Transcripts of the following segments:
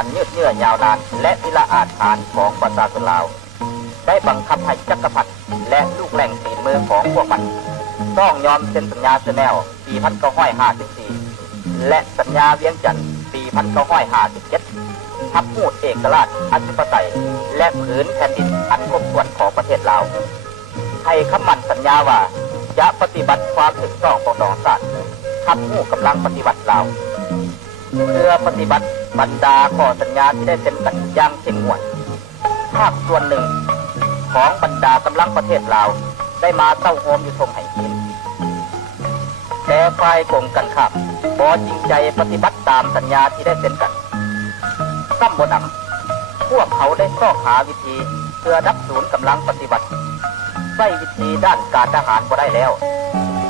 อันยืดเยื้อยาวนานและวิลาอาจฐานของประชาชนลาวได้บังคับให้จักรพรรดิและลูกแหล่งตีนมือของพวกมันต้องยอมเซ็นสัญญาเซแนลปี1954และสัญญาเวียงจันทร์ปี1957ทับมูดเอกราชอธิปไตยและผืนแผ่นดินอันครบถ้วนของประเทศลาวให้คำมั่นสัญญาว่าจะปฏิบัติความถูกต้องของดองชาติทับมูดกำลังปฏิบัติลาวเพื่อปฏิบัติบรรดาข้อสัญญาที่ได้เซ็นกันอย่างเข้มงวดภาคส่วนหนึ่งของบรรดากำลังประเทศลาวได้มาเต้าโฮมอยู่ทงไหกินแต่ฝ่ายกงกันข้ามบ่จริงใจปฏิบัติตามสัญญาที่ได้เซ็นกันซ้ำบนพวกเขาได้ข้อหาวิธีเพื่อดับศูนย์กำลังปฏิบัติใช้วิธีด้านการทหารก็ได้แล้ว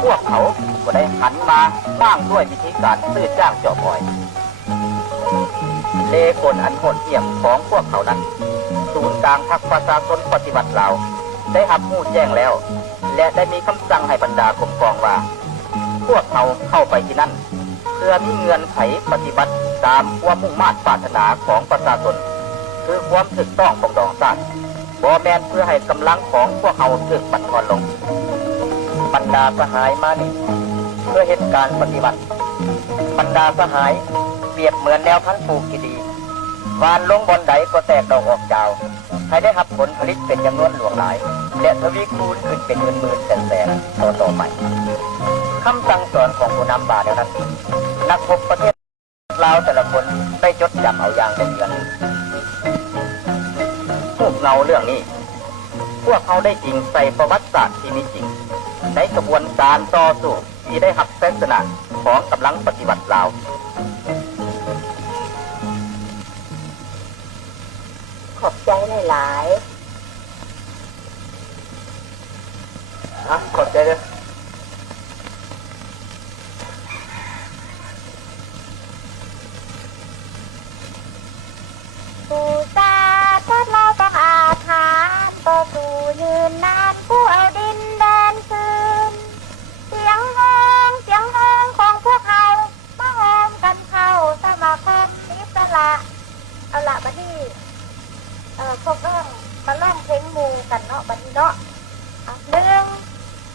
พวกเขาก็ได้หันมาบ้างด้วยวิธีการซื้อจ้างเจาะบ่อยเลกลอันโหดเหี้ยมของพวกเขานั้นศูนย์กลางพรรคประชาชนปฏิบัติลาวได้รับรู้แจ้งแล้วและได้มีคำสั่งให้บรรดากรมกองว่าพวกเขาเข้าไปที่นั่นเพื่อมีเงื่อนไขปฏิบัติตามความมุ่งมา่ปรารถนาของประชาชนคือความถูกต้องของดองชาติบ่แม่นเพื่อให้กำลังของพวกเขาถูกบั่นทอนลงบรรดาสหายมานี่เพื่อเหตุการณ์ปฏิบัติบรรดาสหายเปรียบเหมือนแนวพันธุ์ปลูกที่ดีวานลงบอนใดก็แตกดอกออกจาวให้ได้รับผลผลิตเป็นจำนวนหลวงหลายและทวีคูณขึ้นเป็นหมื่นๆแสนๆต่อไปคำสั่งสอนของผู้นำบาเดียวนั้นนักพบประเทศลาวแต่ละคนได้จดจำเอาอย่างเป็นเดือนพวกเงาเรื่องนี้พวกเขาได้จริงใส่ประวัติศาสตร์ที่มีจริงในกระบวนการต่อสู้ที่ได้รับแสชนะของกำลังปฏิบัติลาวขอบใจหลายขอบใจเลยผู้ชาติเราต้องอาถรรพ์ต่อสู้ยืนนานผู้เอาดินแดนคืนเสียงฮ้องของพวกเรามาโฮมกันเข้าสมาคมอิสระเอาละบัดนี้พวกเรามาร้องเพลงหมู่กันเนาะบัดนี้เนาะ1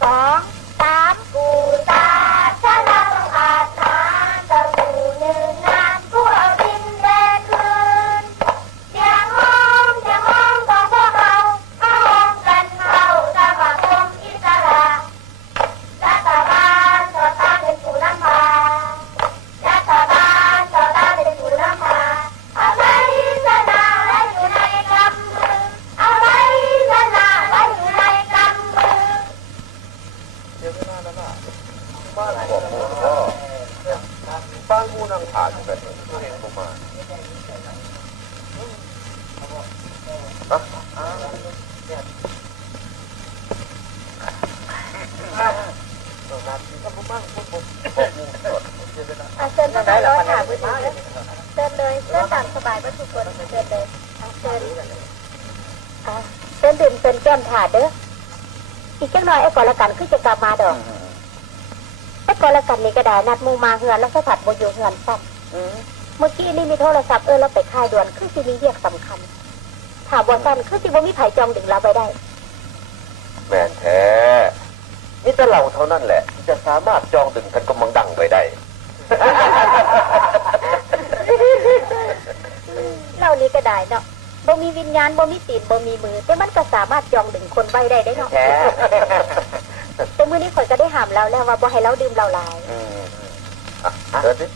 2 3ผู้ชาติเราต้องอาถรรพ์ต่อสู้ยืนนานผู้เอาดินแดนคืนเสียงฮ้องของพวกเรามาโฮมกันเข้าสมาคมอิสระรัฐบาลต่อต้านเป็นผู้นำพารัฐบาลต่อต้านเป็นผู้นำพาเอาไว้ชนะและอยู่ในกำมือเอาไว้ชนะและอยู่ในกำมือเดี๋ยวไม่นานแล้วนะบ้านบอกหมูก็บ้านหมูนั่งผ่านแบบตัวเองประมาณเชิญได้รถค่ะผู้ชายเชิญเลยเชิญตามสบายว่าทุกคนเชิญเลยเชิญดื่มเชิญแก้มถาดเด้ออีกจังหน่อยไอ้ก่อนละกันคือจะกลับมาดอกไอ้ก่อนละกันนี่ก็ได้นัดมูมาเฮือนแล้วสถัดบนอยู่เฮือนซ้ำเมื่อกี้นี่มีโทรศัพท์เราไปค่ายด่วนคือสิมีเรียกสำคัญถามว่าสั้นคือสิว่ามีไผ่จองดึงเราไปได้แม่นแท้นี่แต่เราเท่านั้นแหละจะสามารถจองดึงกันกำลังดังไปได้เรานี่ก็ได้เนาะบ่มีวิญญาณบ่มีตีนบ่มีมือแต่มันก็สามารถจองดึงคนไว้ได้เนาะแต่มื้อนี้ข่อยก็ได้ห้ามแล้วว่าบ่ให้เราดื่มเหล้าหลายเดินดิ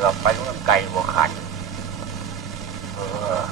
เราไปเมืองไกลหัวขันเออ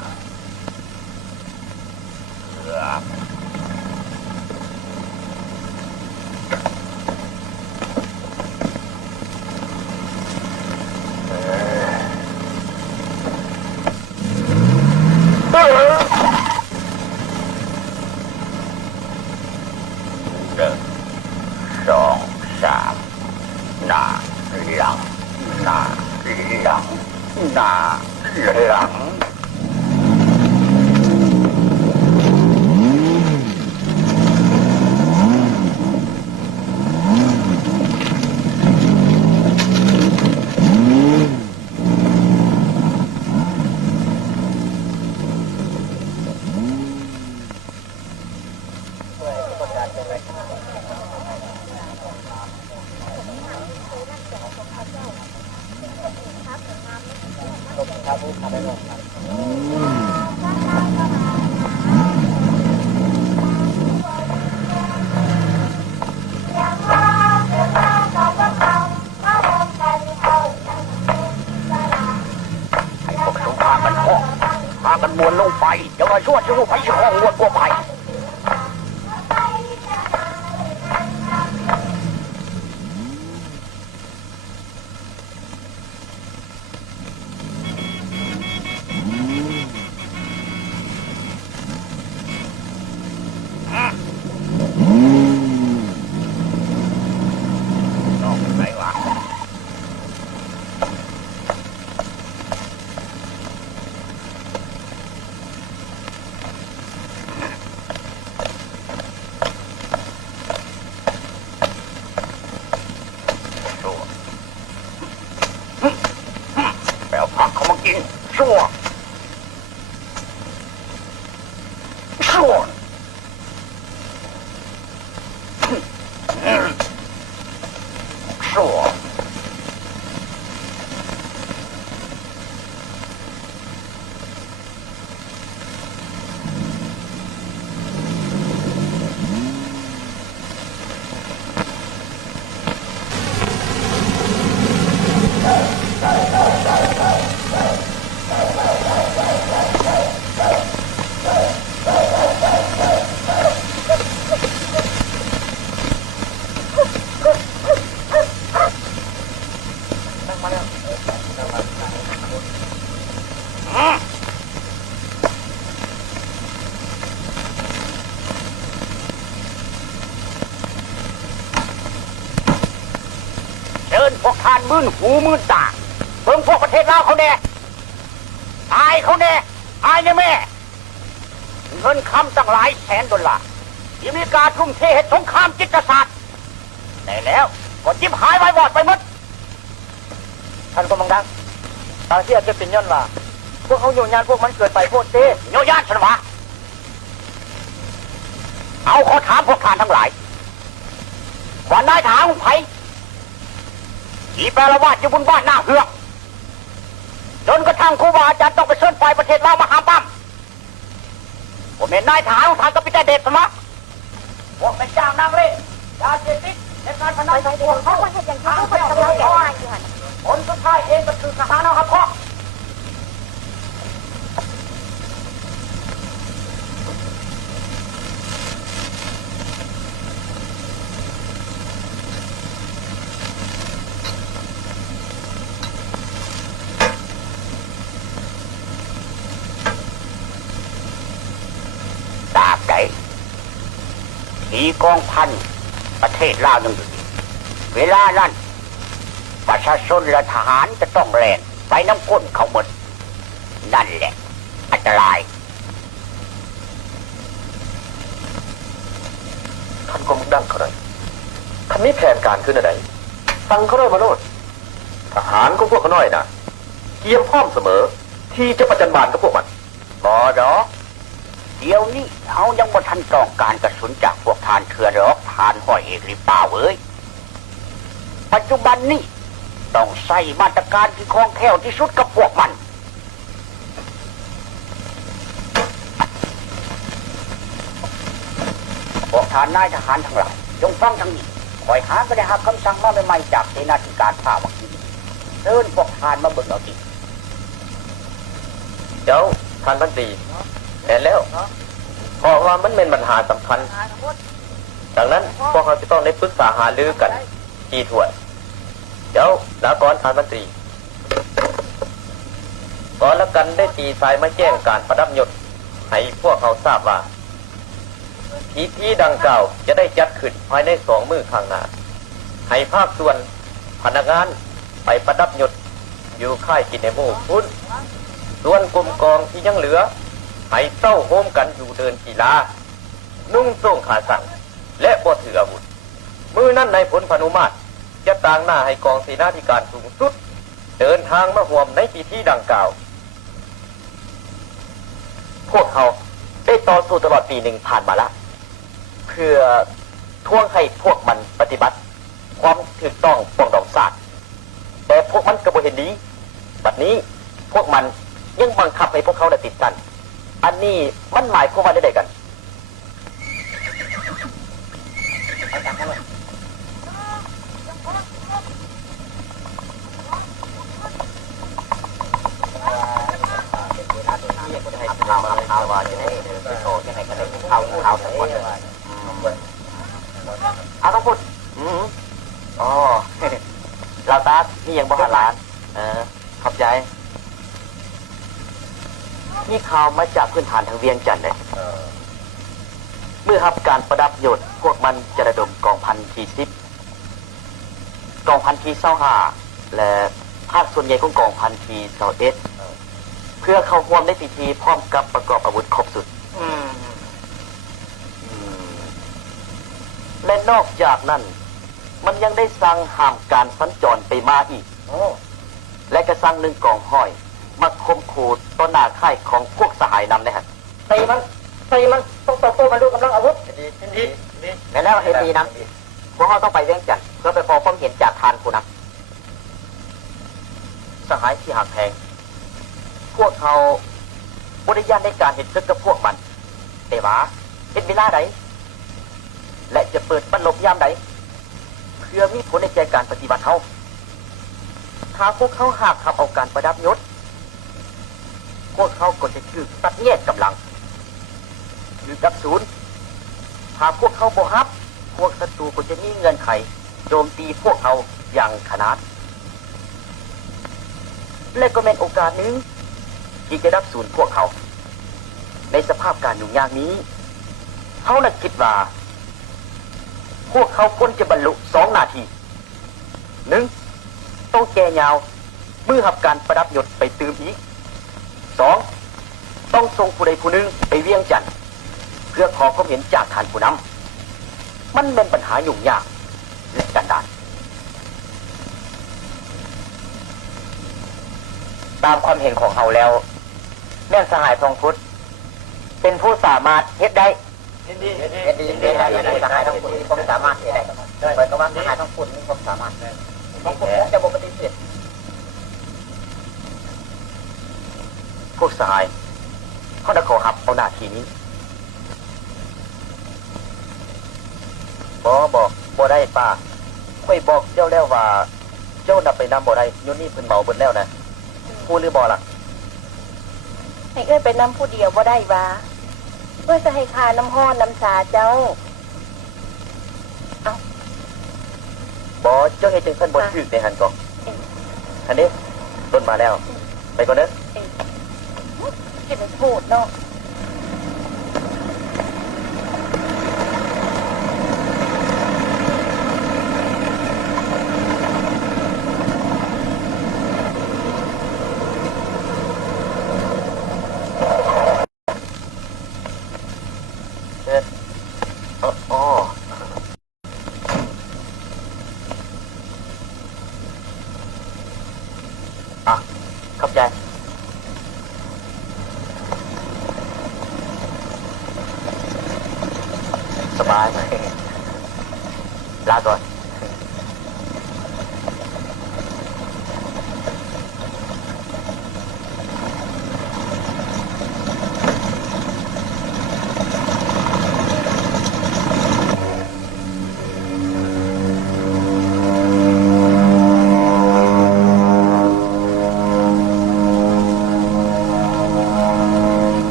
มวนลงไปเดี๋ยวมาช่วยช่วยไปช่วยวนกว่าไปพวกทานมื่นหูมื่นตาเบิ่งพวกประเทศลาวเขาแน่อายเขาแน่อายเนี่ยแม่เงินคำตั้งหลายแสนดอลลาร์ที่มีการทุ่มเทเหตุสงครามจิตศาสตร์แต่แล้วก็จิบหายไว้วอดไปหมดท่านกำลังดังทางที่อาจจะเป็นย้อนว่าพวกเขาโยนยานพวกมันเกิดไปโพดเต้โยนยานสนวะเอาขอถามพวกทานทั้งหลายว่านายทหารของไผ่ที่แปลว่าอยู่บนบ้านหน้าเหือกจนกระทั่งครูบาอาจารย์ต้องไปเชิญฝ่ายประเทศลาวมาหาปั้มผมเห็นนายทหารของทางกัปตันเดชสมัครพวกเป็นเจ้านางเล่ยาเสพติดในการพนันพวกเขาทางเป็นกำลังใจผลสุดท้ายเองก็คือทหารนะครับพ่อที่กองพันประเทศลาวยังอยู่เวลานั้นประชาชนและทหารจะต้องแล่นไปน้ำก้นเขาหมดนั่นแหละอันตรายท่านกองดังเขาเลยท่านนี้แผนการขึ้นอะไรฟังเขาเลยมาโลดทหารของพวกเขาน้อยนะเตรียมพร้อมเสมอที่จะประจันบานกับพวกมันบ่ดอกเดี๋ยวนี้เขายังบ่ทันต้องการกระสุนจากพวกทานเถื่อนหรอกทานห้อยเอกหรือเปล่าเอ้ยปัจจุบันนี้ต้องใส่มาตรการที่คล่องแคล่วที่สุดกับพวกมันพวกทานนายทหารทั้งหลายจงฟังทั้งนี้คอยหาก็ได้หาคำสั่งมาใหม่ๆจากเสนาธิการภาควัง เดินพวกทานมาเบิ่งเอาสิเจ้าท่านพันตรีเห็นแล้วเพราะว่ามันเป็นปัญหาสำคัญดังนั้นพวกเขาจะต้องได้ปรึกษาหารือกันทีถ้วนเจ้าลากรท่านพันตรีก่อนแล้วกันได้ตีสายมาแจ้งการประดับยศให้พวกเขาทราบว่าพิธีดังกล่าวจะได้จัดขึ้นภายใน2 มื้อข้างหน้าให้ภาคส่วนพนักงานไปประดับยศอยู่ค่ายกินในหมู่พุ่นส่วนกลุ่มกองที่ยังเหลือให้เศร้าโฮมกันอยู่เดินกีฬานุ่งส่งขาสั่งและบ่ถืออาวุธมือนั่นในผลพนุมาตรจะต่างหน้าให้กองเสนาธิการสูงสุดเดินทางมาร่วมในพิธีดังกล่าวพวกเขาได้ต่อสู้ตลอดปี1ผ่านมาแล้วเพื่อท่วงให้พวกมันปฏิบัติความถูกต้องปองดองศาสตร์แต่พวกมันกระโบเห็นดีบัดนี้พวกมันยังบังคับให้พวกเขาได้ติดกันอันนี้มันหมายความว่าได้กันเอาต้องพูดอ๋อเราตานี่ยังบ่หันล้านขอบใจนี่ข่าวมาจากพื้นฐานทางเวียงจันทร์เลยเมื่อรับการประดับยศพวกมันจะระดมกองพันที่10กองพันที่25และภาคส่วนใหญ่ของกองพันที่21เพื่อเข้าร่วมในพิธีพร้อมกับประกอบอาวุธครบสุดและนอกจากนั้นมันยังได้สั่งห้ามการสัญจรไปมาอีกและก็สั่ง1กองห้อยมาคมขู่ต่อหน้าค่ายของพวกสหายนำนะฮะตีมันต้องต่อสู้มันด้วยกำลังอาวุธดีแล้วให้ตีนำพวกเขาต้องไปเวียงจันทร์เพื่อไปขอความเห็นจากทานผู้นำสหายที่หักแพงพวกเขาบริยานในการเห็นซึกกับพวกมันแต่ว่าเป็นเวลาใดและจะเปิดบรรลบยามใดเพื่อมีผลในใจการปฏิบัติเขาถ้าพวกเขาหากทำเอาการประดับยศพวกเขาก็จะถือตัดแยกกำลังหรือกับศูนย์ถ้าพวกเขาบ่ฮับพวกศัตรูก็จะมีเงื่อนไขโจมตีพวกเขาอย่างขนาดและก็เป็นโอกาสหนึ่งที่จะรับศูนย์พวกเขาในสภาพการยุ่งยากนี้เขาน่ะคิดว่าพวกเขาควรจะบรรลุ2 นาที 1. ต้องแก่ยาวเมื่อรับการประดับยศไปตื่มอีก 2. ต้องส่งผู้ใดผู้หนึ่งไปเวียงจันทร์เพื่อขอความเห็นจากท่านผู้นำมันเป็นปัญหายุ่งยากและกันดารตามความเห็นของเขาแล้วแม่นสหายทองพุทธเป็นผู้สามารถเฮ็ดได้ดีสหายทองพุทธมีความสามารถเฮ็ดได้เปิดก็ว่าสหายทองพุทธมีความสามารถทองพุทธจะบ่ปฏิเสธพวกสหายเขาได้ขอรับเอาหน้าที่นี้บอกบ่ได้ป้าค่อยบอกเจ้าแล้วว่าเจ้านับไปนำบ่ได้อยู่นี่เพิ่นเมาเบิดแล้วนะพูดหรือบ่ล่ะให้เอ้ยไปนำผู้เดียวบ่ได้ว่าเอ้ยจะให้คาน้ำห้อนน้ำสาเจ้าบ่เจ้าเฮ็ดจังซั่นบ่ถูกในหันก่อนอันนี้ต้นมาแล้วไปก่อนเด้อคิดพูดเนาะขอบใจสบายลาก่อน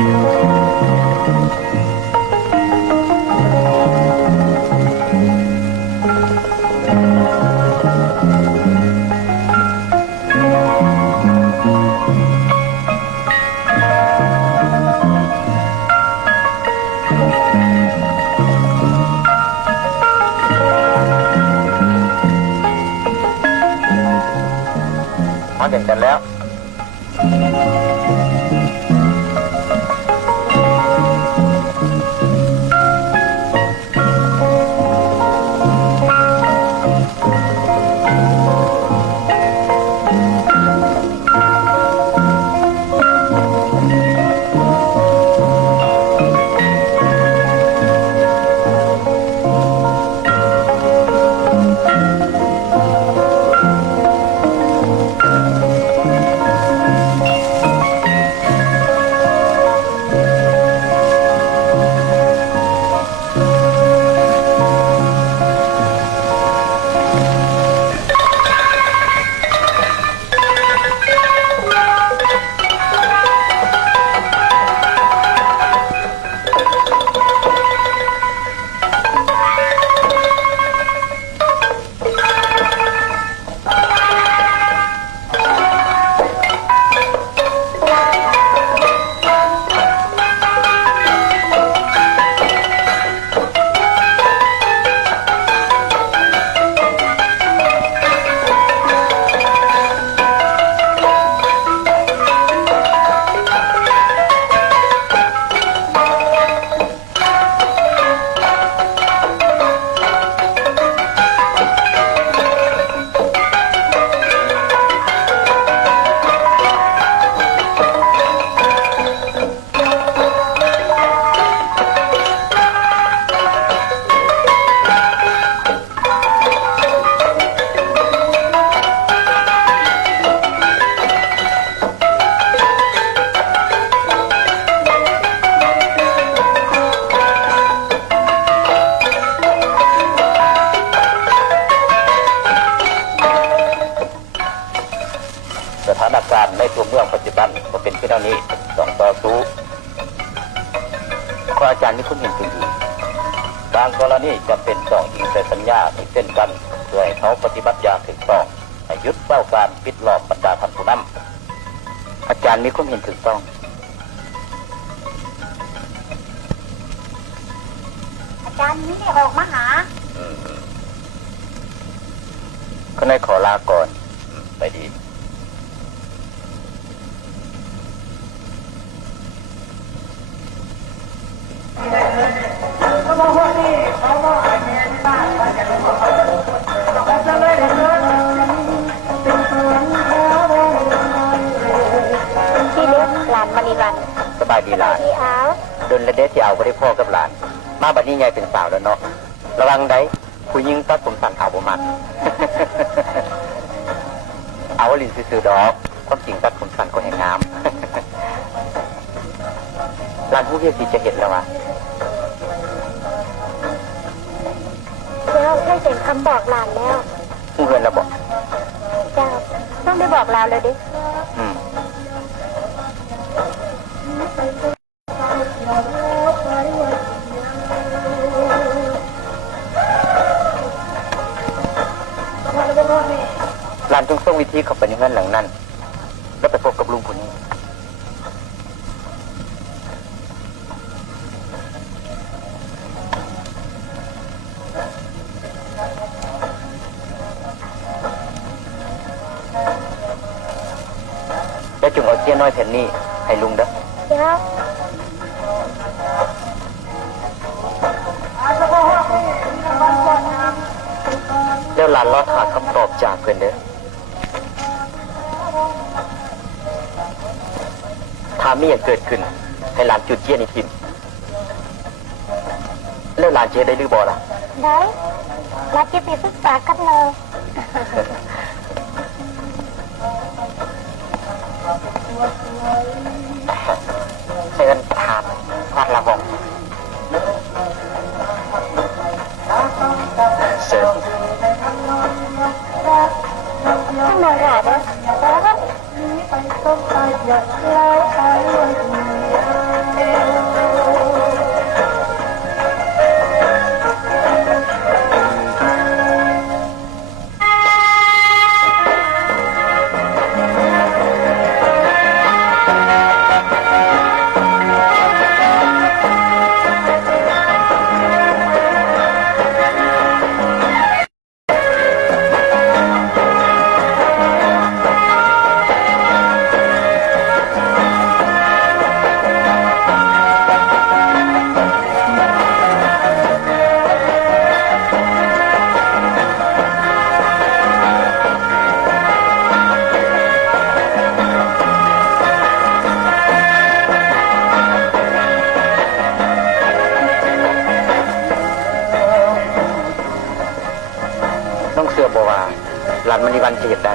มาถึงกันแล้วสถานการณ์ในตัวเมืองปัจจุบันก็เป็นเช่นนี้ต้องต่อสู้ข้ออาจารย์นี่คุณเห็นถึงบางกรณีจำเป็นต้องยิงใส่สัญญาที่เส้นกันเพื่อให้เขาปฏิบัติอย่างถูกต้องให้ยึดเป้าการปิดล้อมบรรดาท่านผู้นำอาจารย์นี่คุณเห็นถูกต้องอาจารย์นี่ออกมาหาก็ได้ขอลาก่อนไปดีที่เล็กหลานมณีวันสบายดีหลานที่เอาโดนและเดชที่เอาไปได้พ่อกับหลานมาบัดนี้ไงเป็นสาวแล้วเนาะระวังได้ผู้ยิงตัดผมสั่นขาวผมมัน เอาลินซื้อดอกความจริงตัดผมสั่นก็แห่งงาม หลานผู้เพียรสีจะเห็นแล้ววะแล้วได้เสียงคำบอกหลานแล้วผู้เพื่อนเราบอกจ้าต้องได้บอกลาเลยดิหลานต้องส่งวิธีเข้าไปในเงื่อนหลังนั้นแล้วไปพบกับลุงคนนี้แล้วจุงเอาเจี้ยน้อยแผ่นนี้ให้ลุงเด้อแล้วหลานรอถาคำตอบจากเพื่อนเด้อถ้ามีอย่างเกิดขึ้นให้หลานจุดเจี้ยนอีกทีแล้วหลานเจ๊ได้หรือบอล่ะได้เราจะไปศึกษากันเลยเชิญถามวัดละวงเชิญต้องมองหาด้วยแล้วก็ บ่ว่าหลานมณีวันจะเฮ็ดได้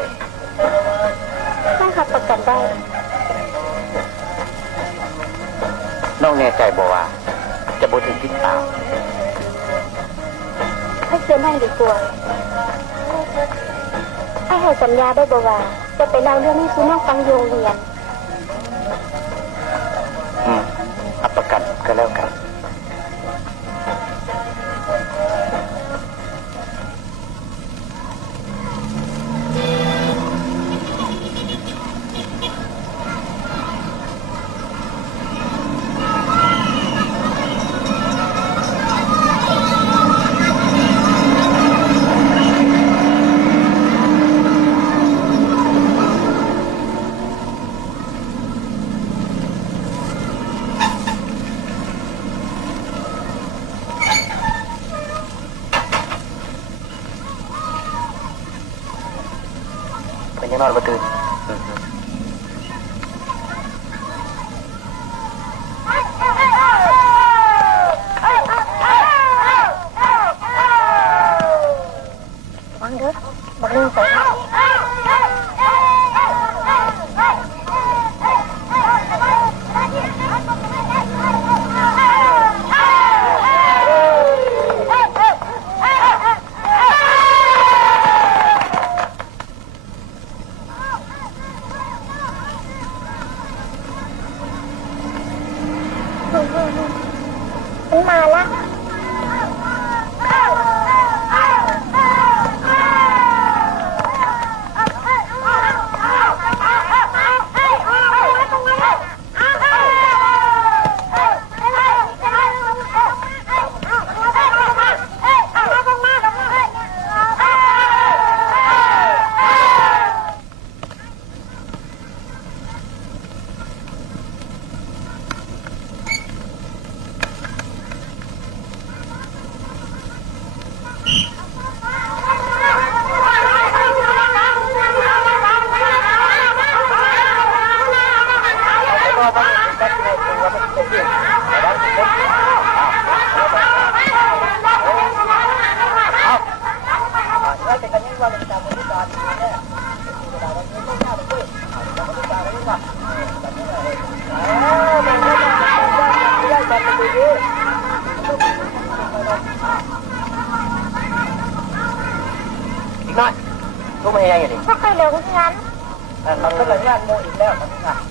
ไม่รับประกันได้ น้องแน่ใจบ่ว่าจะบ่ถึงติดตาม ให้เชื่อน้องดีกว่าให้สัญญาได้บ่ว่าจะไปเล่าเรื่องนี้สู่น้องฟังโรงเรียน รับประกันก็แล้วกันเป็นยังนอนบ่ตื่นฟังเด้อบักลืมไปมันมาแล้ว น้อยรู้มายังไงนี่ ถ้าใครเหลืองั้น มันก็เลยงานโมอีกแล้วมันงาน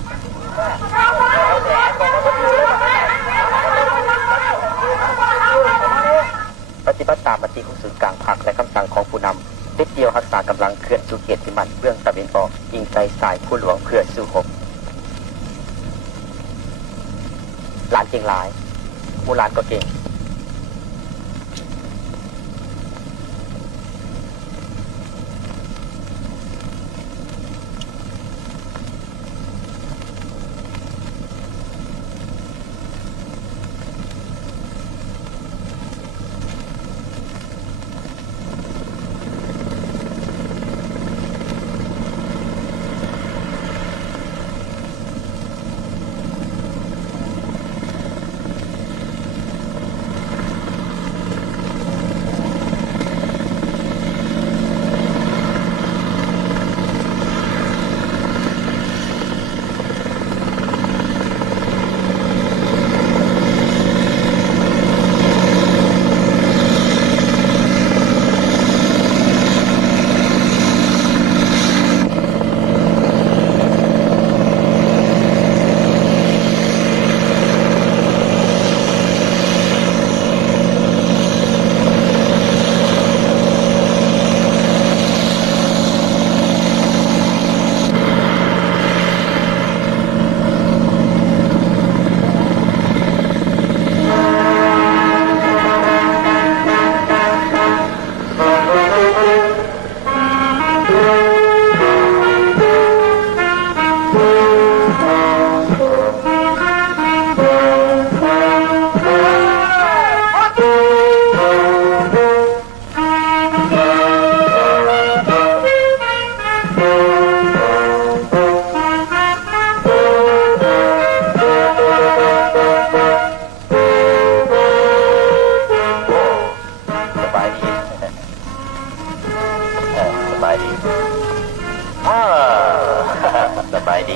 ปฏิบัติตามมติของศูนย์กลางพรรคและคำสั่งของผู้นำติดเดียวรักษากำลังเคลื่อนสู่เขตที่มันเบื้องตะวันออกยิงใจสายผู้หลวงเพื่อสู่หบหลานเก่งหลายมูหลานก็เก่ง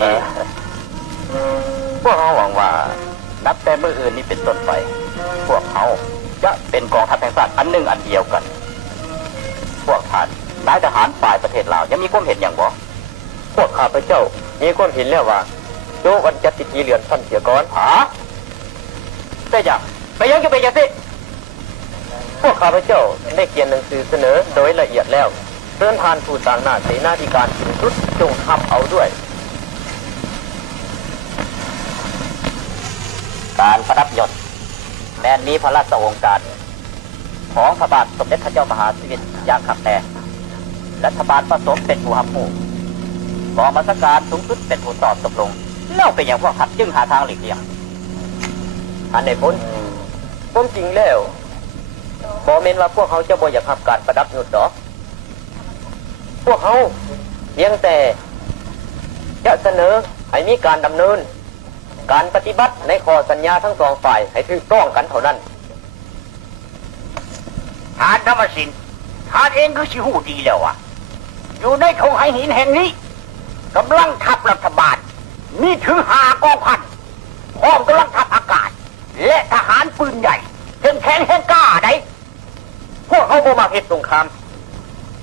ดีพวกเขาหวังว่านับแต่เมื่ออื่นนี้เป็นต้นไปพวกเขาจะเป็นกองทัพแห่งชาติอันหนึ่งอันเดียวกันพวกท่านนายทหารฝ่ายประเทศลาวยังมีความเห็นอย่างบ่พวกข้าพเจ้ามีความเห็นแล้วว่าโยกันจัดพิธีเลื่อนสั้นเสียก่อนแต่อย่างไปยังจะไปยังสิพวกข้าพเจ้าได้เขียนหนังสือเสนอโดยละเอียดแล้วเชิญทานผู้ต่างหน้าเสนาธิการสูงสุดจงทำเอาด้วยการประดับยศแม้นมีพระราชโองการของพระบาทสมเด็จพระเจ้ามหาสิริอย่างขับแต่รัฐบาลผสมเป็นผู้หับผู้กองบัญชาการสูงสุดเป็นผู้ตอบตกลงเล่าเป็นอย่างพวกขัดจึงหาทางหลีกเลี่ยงอันในพ้นผมจริงแล้วบอเมนว่าพวกเขาจะบ่อยากทำการประดับยศหรอพวกเขาเพียงแต่จะเสนอให้มีการดำเนินการปฏิบัติในข้อสัญญาทั้งสองฝ่ายให้ถูกต้องกันเท่านั้นทานธรรมสินทานเองคือชิหูดีแล้วอ่ะอยู่ในทงไหหินแห่งนี้กำลังทัพรัฐบาลมีถึง5 กองพันพร้อมกำลังทัพอากาศและทหารปืนใหญ่เข้มแข็งแห่งกล้าได้พวกเขาบ่มาเหตุสงคราม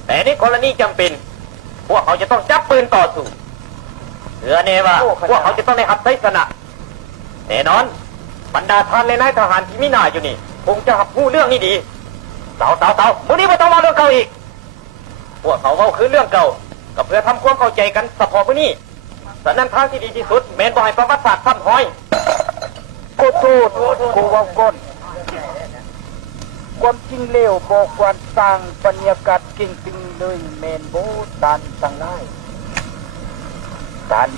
แต่ในกรณีจำเป็นพวกเขาจะต้องจับปืนต่อสู้เถือเนว่าพวกเขาจะต้องได้รับชัยชนะแน่นอนบรรดาท่านและนายทหารที่มีหน้าอยู่นี่คงจะรับรู้เรื่องนี้ดีเต่ามื้อนี้ไม่ต้องมาเรื่องเก่าอีกพวกเขาเว้าคือเรื่องเก่าก็เพื่อทำความเข้าใจกันเฉพาะมื้อนี้ฉะนั้นทางที่ดีที่สุดแม่นบ่ให้ประวัติศาสตร์ซ้ำรอยกูทูดกูว่าก้นความจริงเลวบอกว่าสร้างบรรยากาศจริงๆเลยเมนโบตันสังไลการ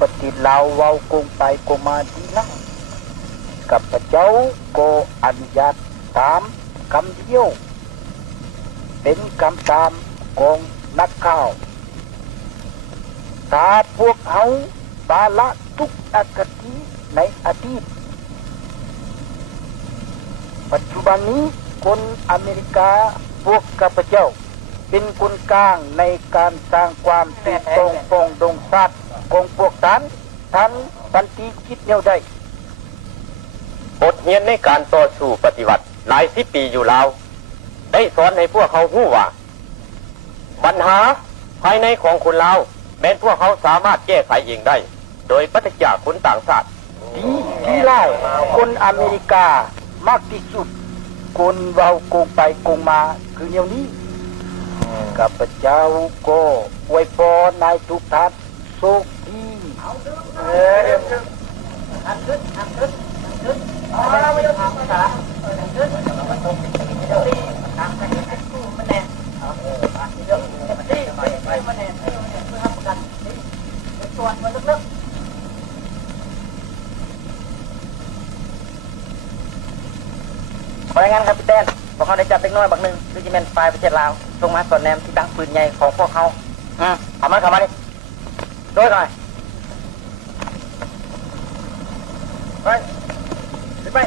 ปฏิลาวเว้ากงไปกงมาดีนักกับพระเจ้าก็อนุญาตตามคำเดียวเป็นคำตามของนักข่าวถ้าพวกเขาบาละทุกอคติในอดีตปัจจุบันนี้คนอเมริกาพวกข้าพเจ้าเป็นคนกลางในการสร้างความถูกต้องปองดงชาติของพวกท่านสันติคิดแนวใดบทเรียนในการต่อสู้ปฏิวัติหลาย10 ปีอยู่แล้วได้สอนให้พวกเขารู้ว่าปัญหาภายในของคนลาวแม้พวกเขาสามารถแก้ไขเองได้โดยปราศจากคนต่างชาติที่ไล่คนอเมริกามากที่สุดคนเว้าโกงไปโกงมาคือแนวนี้ข้าพเจ้าก็อวยพรนายทุกท่านโชคดีเพราะงั้นครับพี่แต้นพวกเขาได้จับเล็กน้อยบักหนึ่งคือจิเมนไฟประเทศลาวลงมาสอดแนมที่ตั้งปืนใหญ่ของพวกเขาเข้ามาดิโดยหน่อยไปไป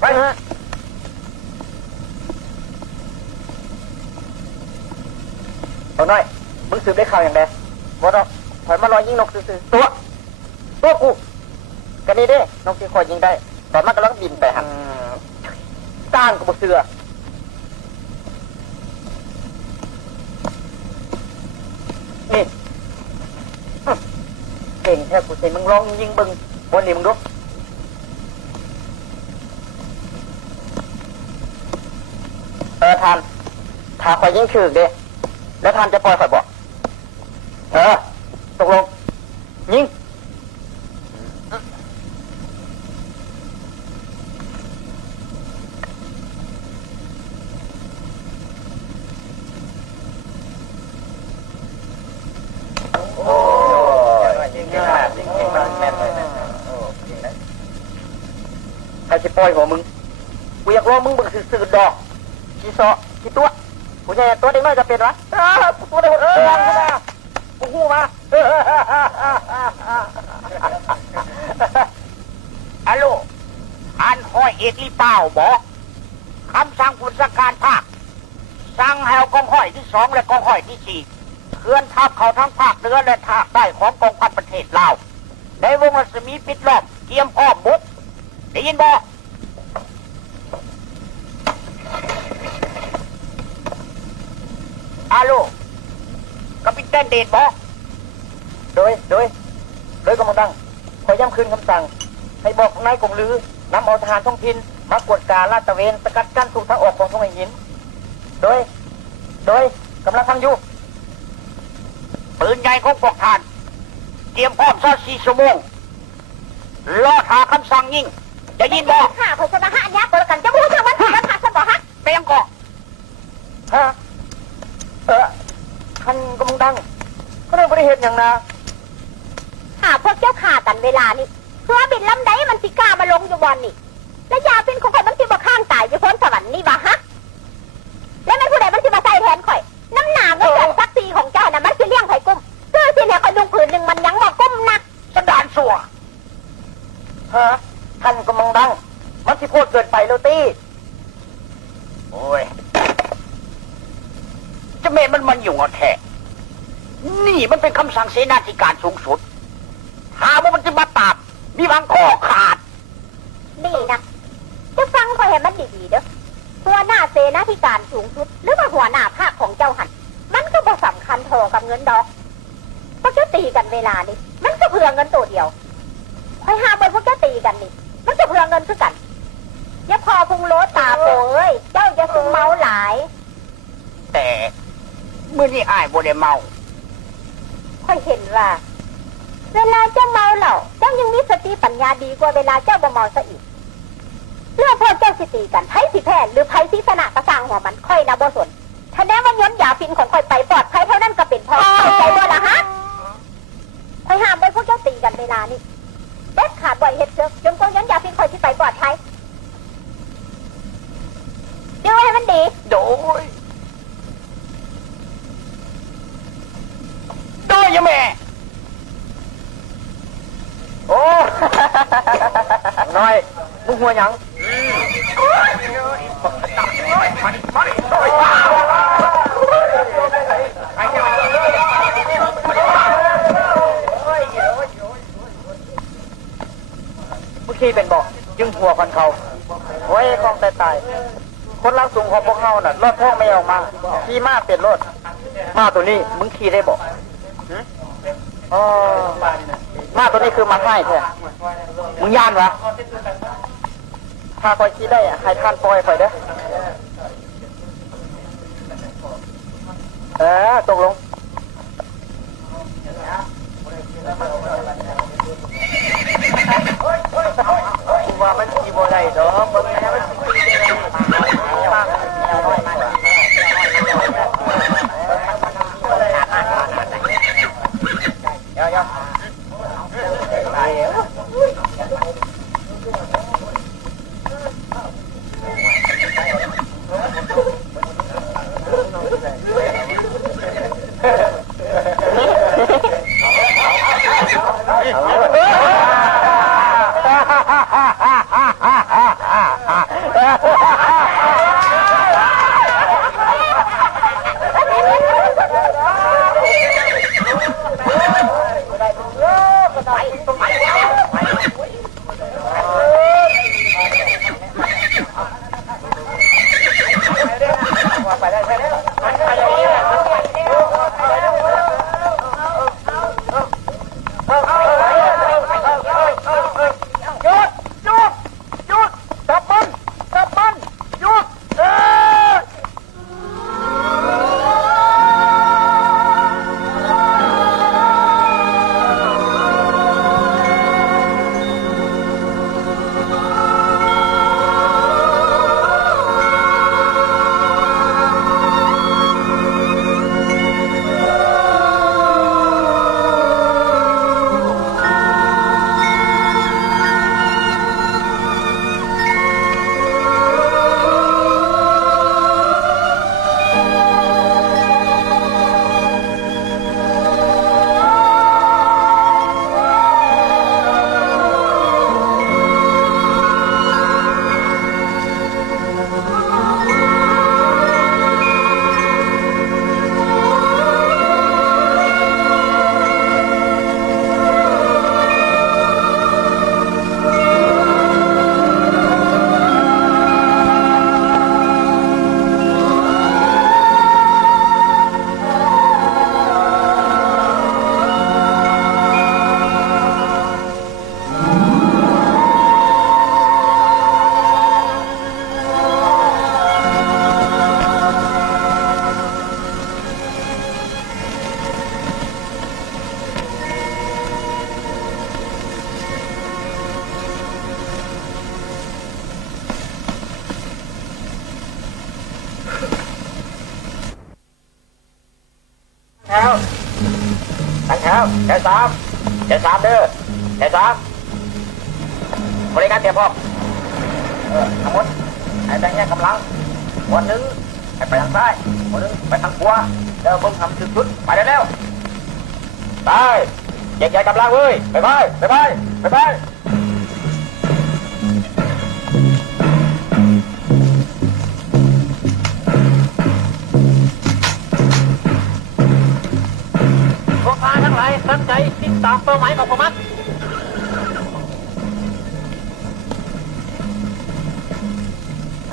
ไปฮะเอาหน่อยมึงสืบได้ข่าวอย่างไรบอสถอยมาลอยยิงนกซื่อตัวกูกันนี่เด้นกที่คอยยิงได้ตอนมันกำลังบินไปหันต้านกับเสือนี่เก่งแท้กูเห็นมึงร้องยิงบึงบนนี่มึงดูทานถ้าคอยยิงชื่อเด้แล้วทานจะปล่อยคอยบอกตกลงยิงใครจะปล่อยหัวมึงกูอยากรอมึงบึงสื่อดอกขี้ซอขี้ตัวผู้ใหญ่ตัวเด็กน้อยจะเป็นวะตัวเด็กกูหูมาฮัลโหลอันห้อยเอกลีเป้าบอกคำสั่งผู้สั่งการภาคสั่งให้เอากองห้อยที่2และกองห้อยที่4 เคลื่อนทัพเข้าทั้งภาคเหนือและภาคใต้ของกองพันประเทศลาวในวงรัศมีปิดล้อมเกียมอ้อมบุกได้ยินบ่อาโลกัปตันเดชบ่โดยกำลังดังขอย้ำคืนคำสั่งให้บอกนายกงลือนำเอาทหารท้องถิ่นมากวดการลาดตระเวนสกัดกั้นสู่ทางออกของทงหินโดยกำลังฟังอยู่ปืนใหญ่ของพวกทานเตรียมพร้อม24 ชั่วโมงรอหาคำสั่งยิ่งจะยินบ่ข้าคนสมาหะยักษ์ตัวกันจะมู้ทางวันที่ผ่านสมบ่ฮะเปียงก่อฮะท่านกำลังดังก็เรื่องบริเหตุอย่างนะหาพวกเจ้าขากันเวลานี่เพื่อบินลำใดมันสิกล้ามาลงอยู่บอนนี่และยาเป็นของข่อยมันสิบ่ข้างตายอยู่พ้นสวรรค์นี่บ่ฮะและมันผู้ใดมันสิมาใส่แทนข่อยน้ำหนาเงินเดือนสักทีของเจ้าน่ะมันสิเลี้ยงข่อยกุ้มเพื่อสิเนี่ยข่อยลุงผืนหนึ่งมันยังบ่กุ้มนักสันดานสัวฮะท่านกำลังดังมันสิโพดเกินไปแล้วตีโอ้ยจะเมนมันอยู่งอแท้นี่มันเป็นคำสั่งเสนาธิการสูงสุดหาว่ามันจะมาตามมีบางข้อขาดนี่นะจะฟังข่อยให้มันดีๆเด้อหัวหน้าเสนาธิการสูงสุดหรือว่าหัวหน้าภาคของเจ้าหันมันก็บ่สำคัญพอกับเงินดอกพวกเจ้าตีกันเวลานี่มันก็เพื่อเงินตัวเดียวข่อยห้ามไว้พวกเจ้าตีกันนี่มันก็เพื่อเงินคือกันอย่าพอพุงโลตาโปเอ้ยเจ้าจะซึมเมาหลายแต่เมื่อนี้อ้ายบ่ได้เมาค่อยเห็นว่าเวลาเจ้าเมาเหล่าเจ้ายังมีสติปัญญาดีกว่าเวลาเจ้าบ่เมาซะอีกเรื่องพอเจ้าสิตีกันไพ่สิแพ้หรือไพ่สิชนะกระสร้างหัวมันค่อยนะบ่สนถ้าแน่ว่าย้อนยาฟินของค่อยไปปลอดภัยเท่านั้นก็เป็นพอเข้าใจบ่ล่ะฮะค่อยห้ามไว้พวกเจ้าตีกันเวลานี้เด็ดขาดบ่อยเฮ็ดเสือกจนกว่าย้อนยาฟินค่อยสิไปปลอดภัยดูให้มันดีโดยยังแม่โอ้น้อยมึงหัวยังเมื่อกี้เป็นบอกยึงหัวคนเขาโอ้ยคลองตายคนรักสูงของพวกเขาน่ะรอดท้องไม่ออกมาขี่ม้าเปลี่ยนรถม้าตัวนี้มึงขี่ได้บอกอ๋อม้าตัวนี้คือมันให้แท้มึงย่านวะถ้าคอยขี่ได้อะให้ท่านปล่อยคอยเด้อตกลงว่ามันขี่บ่ได้ดอกเบิ่งแม่มันขี่ได้ย แล้วแถวสามเด้อแถวสามบริการเตรียมพร้อมทั้งหมดให้แบ่งแยกกำลังวันหนึ่งให้ไปทางซ้ายวันหนึ่งไปทางขวาแล้วเบิ่งทำจุดๆไปเร็วๆไปแยกกำลังเว้ยไปพวกพาทั้งหลายตั้งใจติดตามเป้าหมายของผมมัน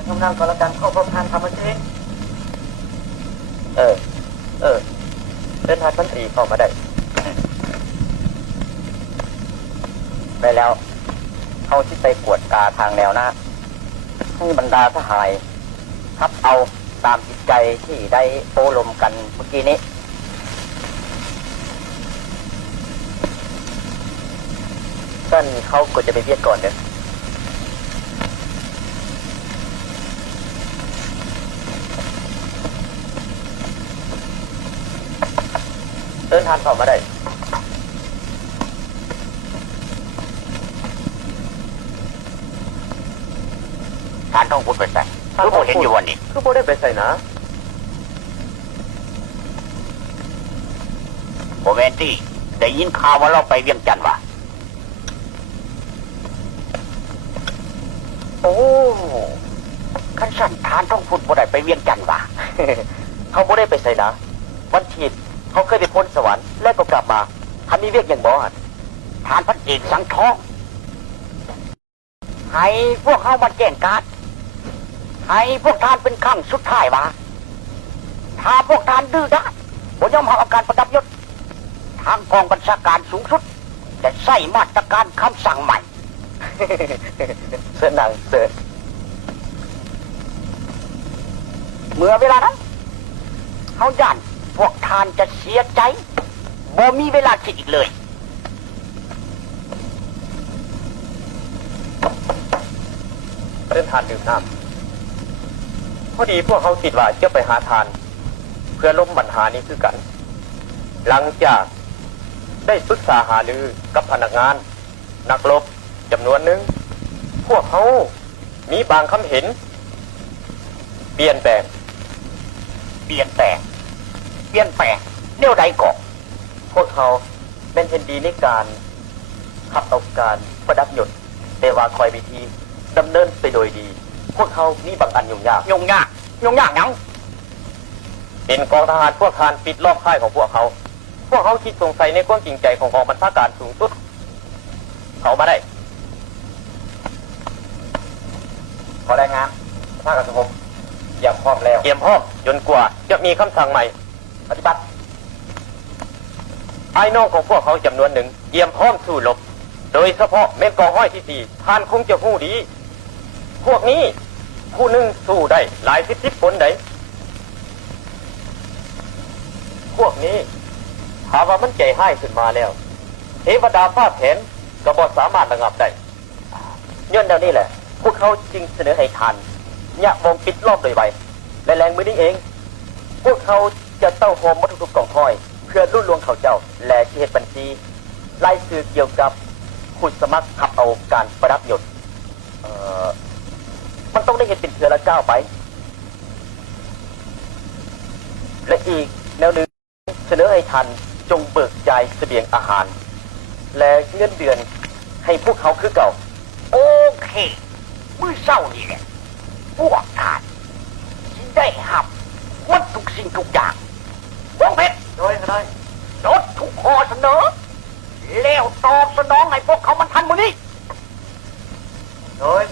ทำงานก่อนละกันเข้าพบทานทำมันเองเดินทางชั้นสี่เข้ามาได้แล้วเขาที่ไปกวดกาทางแนวหน้าให้บรรดาทหารทับเอาตามจิตใจที่ได้โอลมกันเมื่อกี้นี้ท่านเขากดจะไปเวียดก่อนเด้อเดินทางเข้ามาได้ทานต้องพูดไปใส่คือผมเห็นอยู่วันนี้คือผมได้ไปใส่นะโอเวนตี้ได้ยินข่าวว่าเราไปเวียงจันทร์วะโอ้ขั้นสั่นทานต้องพูดบ่ได้ไปเวียงจันทร์วะ เขาบ่ได้ไปใส่นะวันฉีดเขาเคยไปพ้นสวรรค์แล้วก็กลับมาทำมีเวียกอย่างบ่ทานพันเอกสังทองให้พวกเขามาแจ้งการให้พวกทานเป็นขั้งสุดท้ายวะถ้าพวกทานดื้อด้านบ่ยอมรับอาการประดับยศทางกองบัญชาการสูงสุดจะใส่มาตรการคำสั่งใหม่ เสนางเสนเมื่อเวลานั้นเขาย่านพวกทานจะเสียใจบ่มีเวลาคิดอีกเลยเรื่องทานดื่มน้ำพอดีพวกเขาคิดว่าจะไปหาทานเพื่อล้มปัญหานี้คือกันหลังจากได้ปรึกษาหารือกับพนักงานนักรบจำนวนหนึ่งพวกเขามีบางคำเห็นเปลี่ยนแปลงแนวใดก่อนพวกเขาเป็นเห็นดีในการขับเอาการประดับยศแต่ว่าคอยวิธีดำเนินไปโดยดีพวกเขามีบางอันยุ่งยากยังเป็นกองทหารพวกทานปิดรอบค่ายของพวกเขาคิดสงสัยในความจริงใจของกองบัญชาการสูงสุดเขามาได้ขอรายงานภาคกระทรวงเตรียมพร้อมแล้วจนกว่าจะมีคำสั่งใหม่ปฏิบัติไอ้น้องของพวกเขาจำนวนหนึ่งเตรียมพร้อมสู้รบโดยเฉพาะเม่นกองห้อยที่สี่ท่านคงจะหู้ดีพวกนี้ผู้หนึ่งสู้ได้หลายสิบคนได้พวกนี้หาว่ามันใจให้ขึ้นมาแล้วเทวดาฟ้าแผนก็บ่สามารถระงับได้ย้อนแนวนี้แหละพวกเขาจึงเสนอให้ทานเนี่ยมองปิดรอบโดยไวและแรงมือนี้เองพวกเขาจะเต้าโฮมวัตถุทุกกองห้อยเพื่อรุ่นลวงเขาเจ้าและเหตุบัญชีไล่สื่อเกี่ยวกับผู้สมัครขับเอาการประดับยศมันต้องได้เห็นเป็นเถื่อละเจ้าไปและอีกแนวหนึ่งเสนอให้ทันจงเบิกจ่ายเสบียงอาหารและเงินเดือนให้พวกเขาคือเก่าโอเคมื้อเช้านี่แหละพวกทานที่ได้หับมันทุกสิ่งทุกอย่างวงเพชรโดยจดทุกข้อเสนอแล้วตอบสนองให้พวกเขามันทันมื้อนี้โดย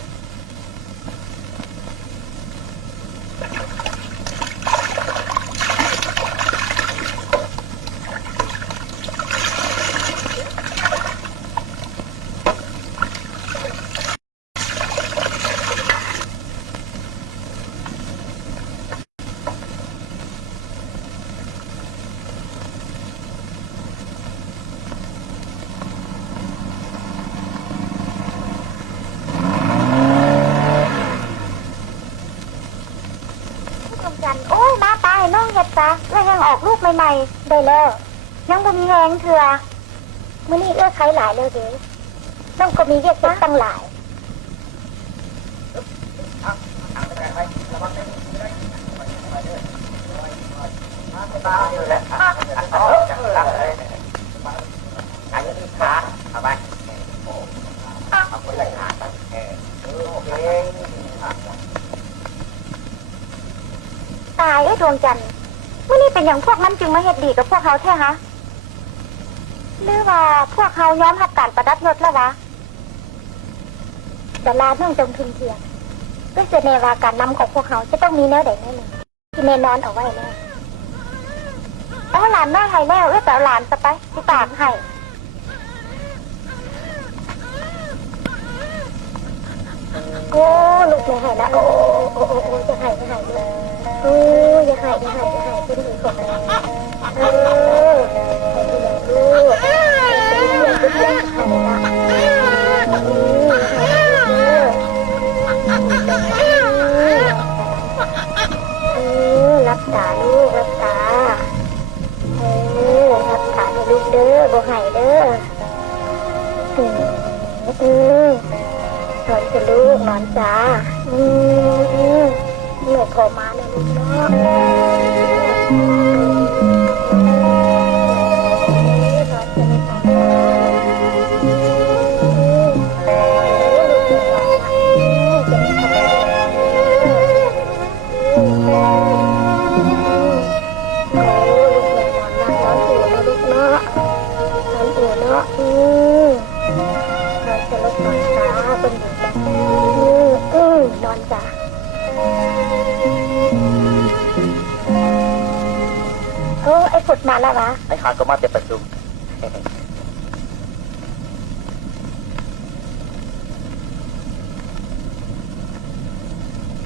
โอ้ยมาตายน้องเห็ดซะแล้วยังออกลูกใหม่ๆได้แล้ว ยังบ่มีแรงเถื่อมื้อนี้เอื้อใครหลายแล้วเด้น้องก็มีเวียกตั้งหลายตาอยู่แล้วอันนี้ขาเอาไปเอาไปเลยขาโอเคตายดวงจันทร์มื้อนี้เป็นอย่างพวกมันจึงมาเฮ็ดดีกับพวกเขาแท้ฮะหรือว่าพวกเขายอมรับการประดับยศแล้ววะดาราเนื่องจงทึงเทียนก็จะเนว่าการนำของพวกเขาจะต้องมีแนวใดแน่หนึ่งที่แน่นอนเอาไว้แน่เอาหลานน้อยให้แล้วแต่หลานสไปที่ตามให้โอ้ลูกอย่าให้นะโอ้อย่าให้เลยโอ้อย่าให้เป็นหญิงของเราลูกรับตาลูกรับตารับตาให้ลูกเด้อบ่ให้เด้อนอนจะลูกนอนจ้าเหนื่อยพอมาเนี่ยลูกเนาะนอนจ้ะไอ้ฝุดมาแล้ววะไอ้ขาก็มาเต็มประชุม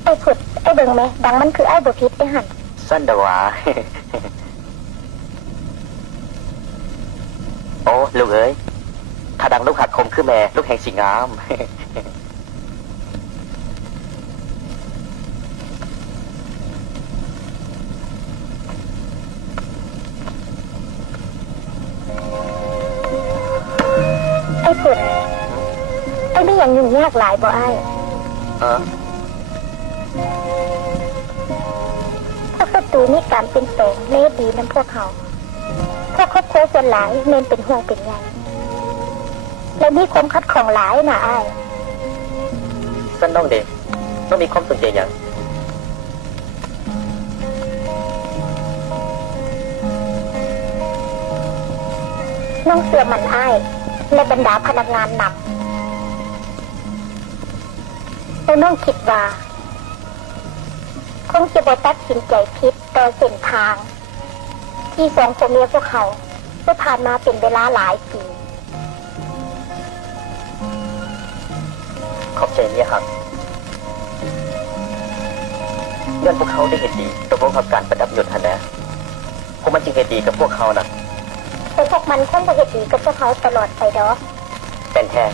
ไอ้ฝุดไอ้เบิ่งไหมดังมันคือไอ้บุพิษไอ้หันสั้นดาวาโอ้ลูกเอ้ยถ้าดังลูกหักคมคือแม่ลูกแห่งสีงามไอ้ฝุดไอ้ไม่ยังยุ่งยากหลายบ่ไอ้พวกศัตรูนี่การเป็นแปลงเล่ดีนั่นพวกเขาพวกครอบครัวส่วนหลายเน้นเป็นห่วงเป็นใยแล้วมีความคัดของหลายนะไอ้สั้นน้องเด็กต้องมีความสนใจอย่างน้องเสือมันไอ้และบรรดาพนักงานนำแล้วน้องคิดว่าคงจะบ่ตัดสินใจผิดต่อเส้นทางที่สองผัวเมียพวกเขาได้ผ่านมาเป็นเวลาหลายปีขอบใจเนี่ยครับเงื่อนพวกเขาได้เห็นดีต่อพวกเขาการประดับยศทันแล้วพวกมันจึงเห็นดีกับพวกเขานะแต่พวกมันคงจะเห็นดีกับพวกเขาตลอดไปดอกเป็นแท้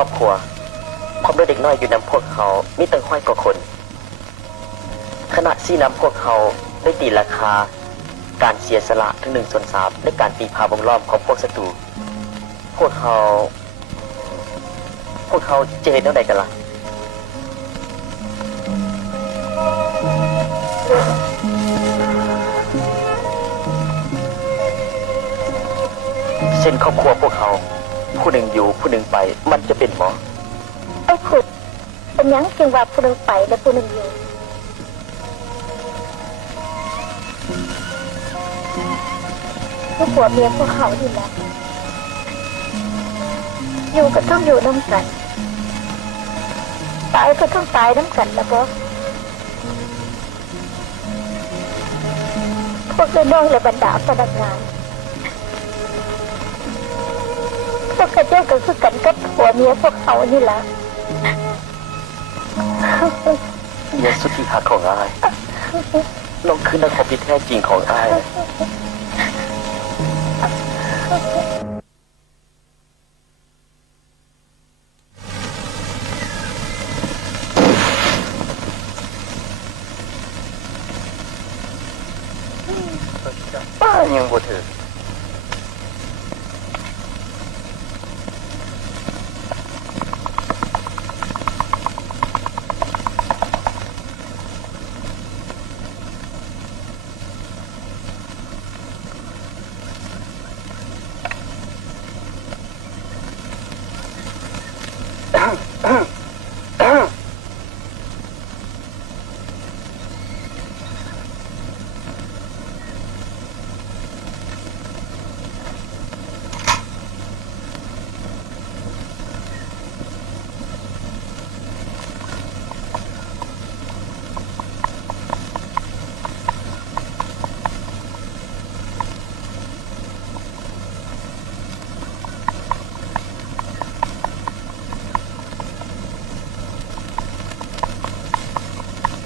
ครอบครัวพบด้วยเด็กน้อยอยู่นำพวกเขามีตั้งค่อยกว่าคนขณะที่นำพวกเขาได้ตีราคาการเสียสละถึง1/3ในการตีพาวงล้อมของพวกศัตรูพวกเขาจะเห็นเท่าใดกันล่ะเส้นครอบครัวพวกเขาผู้หนึ่งอยู่ผู้หนึ่งไปมันจะเป็นหมอไอ้ขุดเป็นยังจึงว่าผู้หนึ่งไปและผู้หนึ่งอยู่พวกผัวเมียพวกเขาอยู่แล้วอยู่ก็ต้องอยู่น้ำกันตายก็ต้องตายน้ำกันแล้วก็พ พวกน้องและบรรดาพนักงานพวกข้าเจ้าก็คือกันกับผัวเมียพวกเขานี่แหละเมียสุดที่หักของอายน้องคือนักรบที่แท้จริงของอายป้ายังบ่ถือ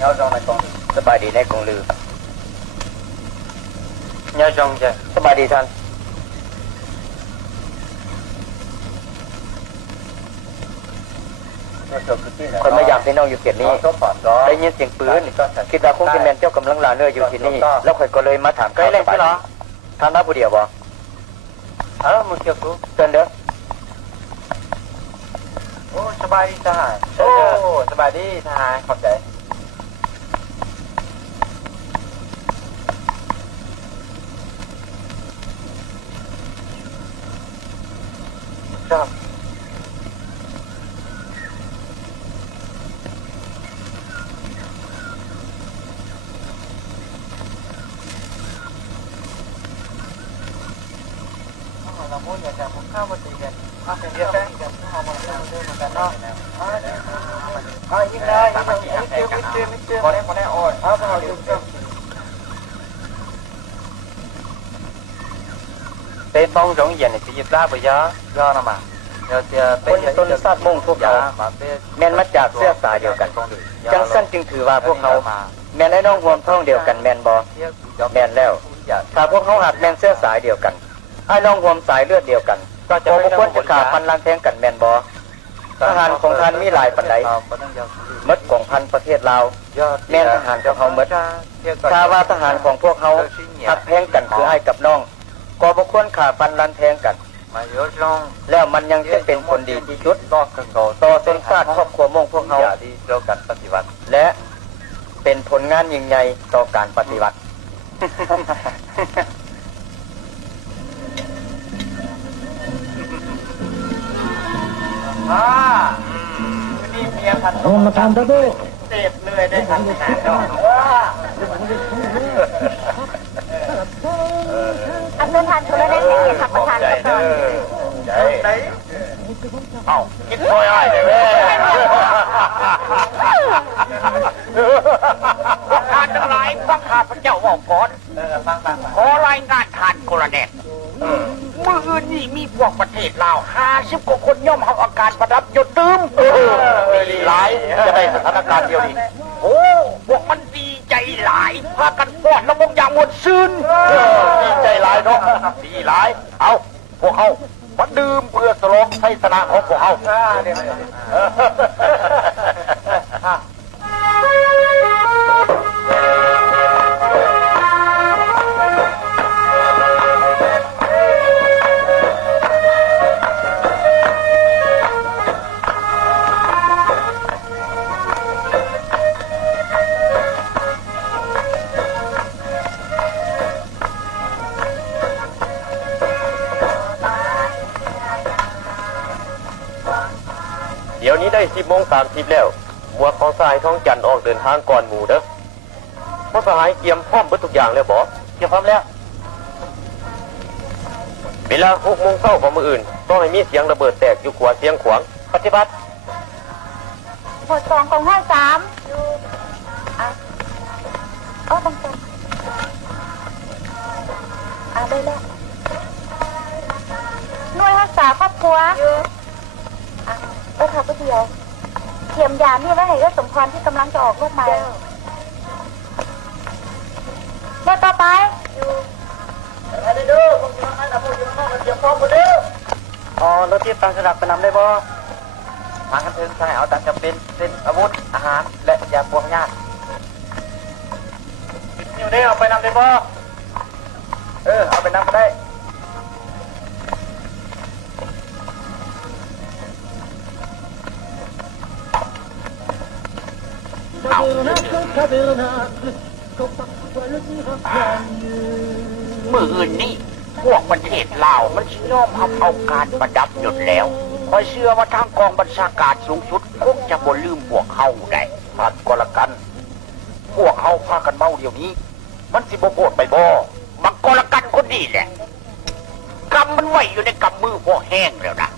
nhớ trong này conสบายดีในกองลือnhớ trongจ้ะสบายดีท่านคนมาอยากพี่น้องอยู่เขตนี้ได้ยินเสียงปืนคิดว่าคงจะแมนเจ้ากำลังลาเนื้ออยู่ที่นี่แล้วข่อยก็เลยมาถามข่าวสบายดีท่านรับผู้เดียวบ่มึงเกี่ยวกูเชิญเด้อโอ้สบายดีทหารโอ้สบายดีทหารขอบใจครับเราพูดอย่างแต่ผมข้าวมาตีกันข้าวเป็นเยอะแยะกันข้าวมาเรื่อยๆเหมือนกันเนาะยิ่งได้มิเตอร์พอได้โอ้ยเอาไปเอาอยู่ก็เป็นป้องรองเย็นที่ยึดลาไปย่อนะมาคนต้นซาดมุ่งพวกเราแม่นมาจากเสื้อสายเดียวกันจังสั้นจึงถือว่าพวกเขาแม่นไอ้น้องห่วงท้องเดียวกันแม่นบอแม่นแล้วถ้าพวกเขาหักแม่นเสื้อสายเดียวกันไอ้น้องห่วงสายเลือดเดียวกันก็จะไม่ควรจะขาดพันลังแทงกันแม่นบอทหารของท่านมีหลายปันใดมดของพันประเทศลาวแม่นทหารของเขามดถ้าว่าทหารของพวกเขาหักแทงกันคือไอ้กับน้องก็บ่ควรขาดพันลังแทงกันแล้วมันยังจะเป็นผลดีที่สุดต่อชนชาติครอบครัวม่งพวกเขาและเป็นผลงานยิ่งใหญ่ต่อการปฏิวัตินี่เมียพันธุ์มาทำด้วยเสพเลยได้ทำขนาดนั้นอันเป็นทานชุลเล่นอย่างนี้ค่ะประธานก็ตอนไหนเอ้าคิดคอยอ้อยเลยแม่พวกข้าทั้งหลายฟังข้าพระเจ้าบอกก่อนขอรายงานท่านโกลเดชเมื่อคืนนี้มีพวกประเทศลาว50 กว่าคนย่อมเอาอาการประดับยศตื้มดีหลายจะได้สถานการณ์เดียวนี้โอ้พวกมันดีใจหลายพากันฟ้อนระบงอย่างหมดซึ้งดีใจหลายเนาะดีหลายเอาพวกเขามาดื่มเพื่อฉลองชัยชนะของพวกเขาเดี๋ยวนี้ได้10:30แล้วหมวดของสายท้องจันทร์ออกเดินทางก่อนหมู่เด้อพ่อสหายเตรียมพร้อมเบิดทุกอย่างแล้วบ่เตรียมพร้อมแล้วเวลา6 โมงเช้าของมื้ออื่นต้องให้มีเสียงระเบิดแตกอยู่ขวาเสียงขวางปฏิบัติหมวด2ของห้า3อยู่ต้อง เอาได้แล้วหน่วยรักษาครอบครัวค่ะก็เดียวเทียมยานี่ไว้ให้ก็สมพรที่กำลังจะออกลูกมาเมื่อต่อไปอ๋อรถที่ตังสลับไปนำได้บ่ ทางกันถึงทางเอาตามจำเป็นเช่นอาวุธอาหารและยาพวกญาติ อยู่ได้เอาไปนำได้บ่ เอาไปนำก็ได้มืออื่นนี่พวกประเทศลาวมันย่อมทำเอาการประดับยศแล้วคอยเชื่อว่าทางกองบัญชาการสูงสุดคงจะบ่ลืมพวกเขาได้พัดก็ละกันพวกเขาพากันเมาเดี๋ยวนี้มันสิบ่โกรธไปบ่บังก็ละกันคนนี้แหละกำมันไว้อยู่ในกำมือพวกแห้งแล้วนะ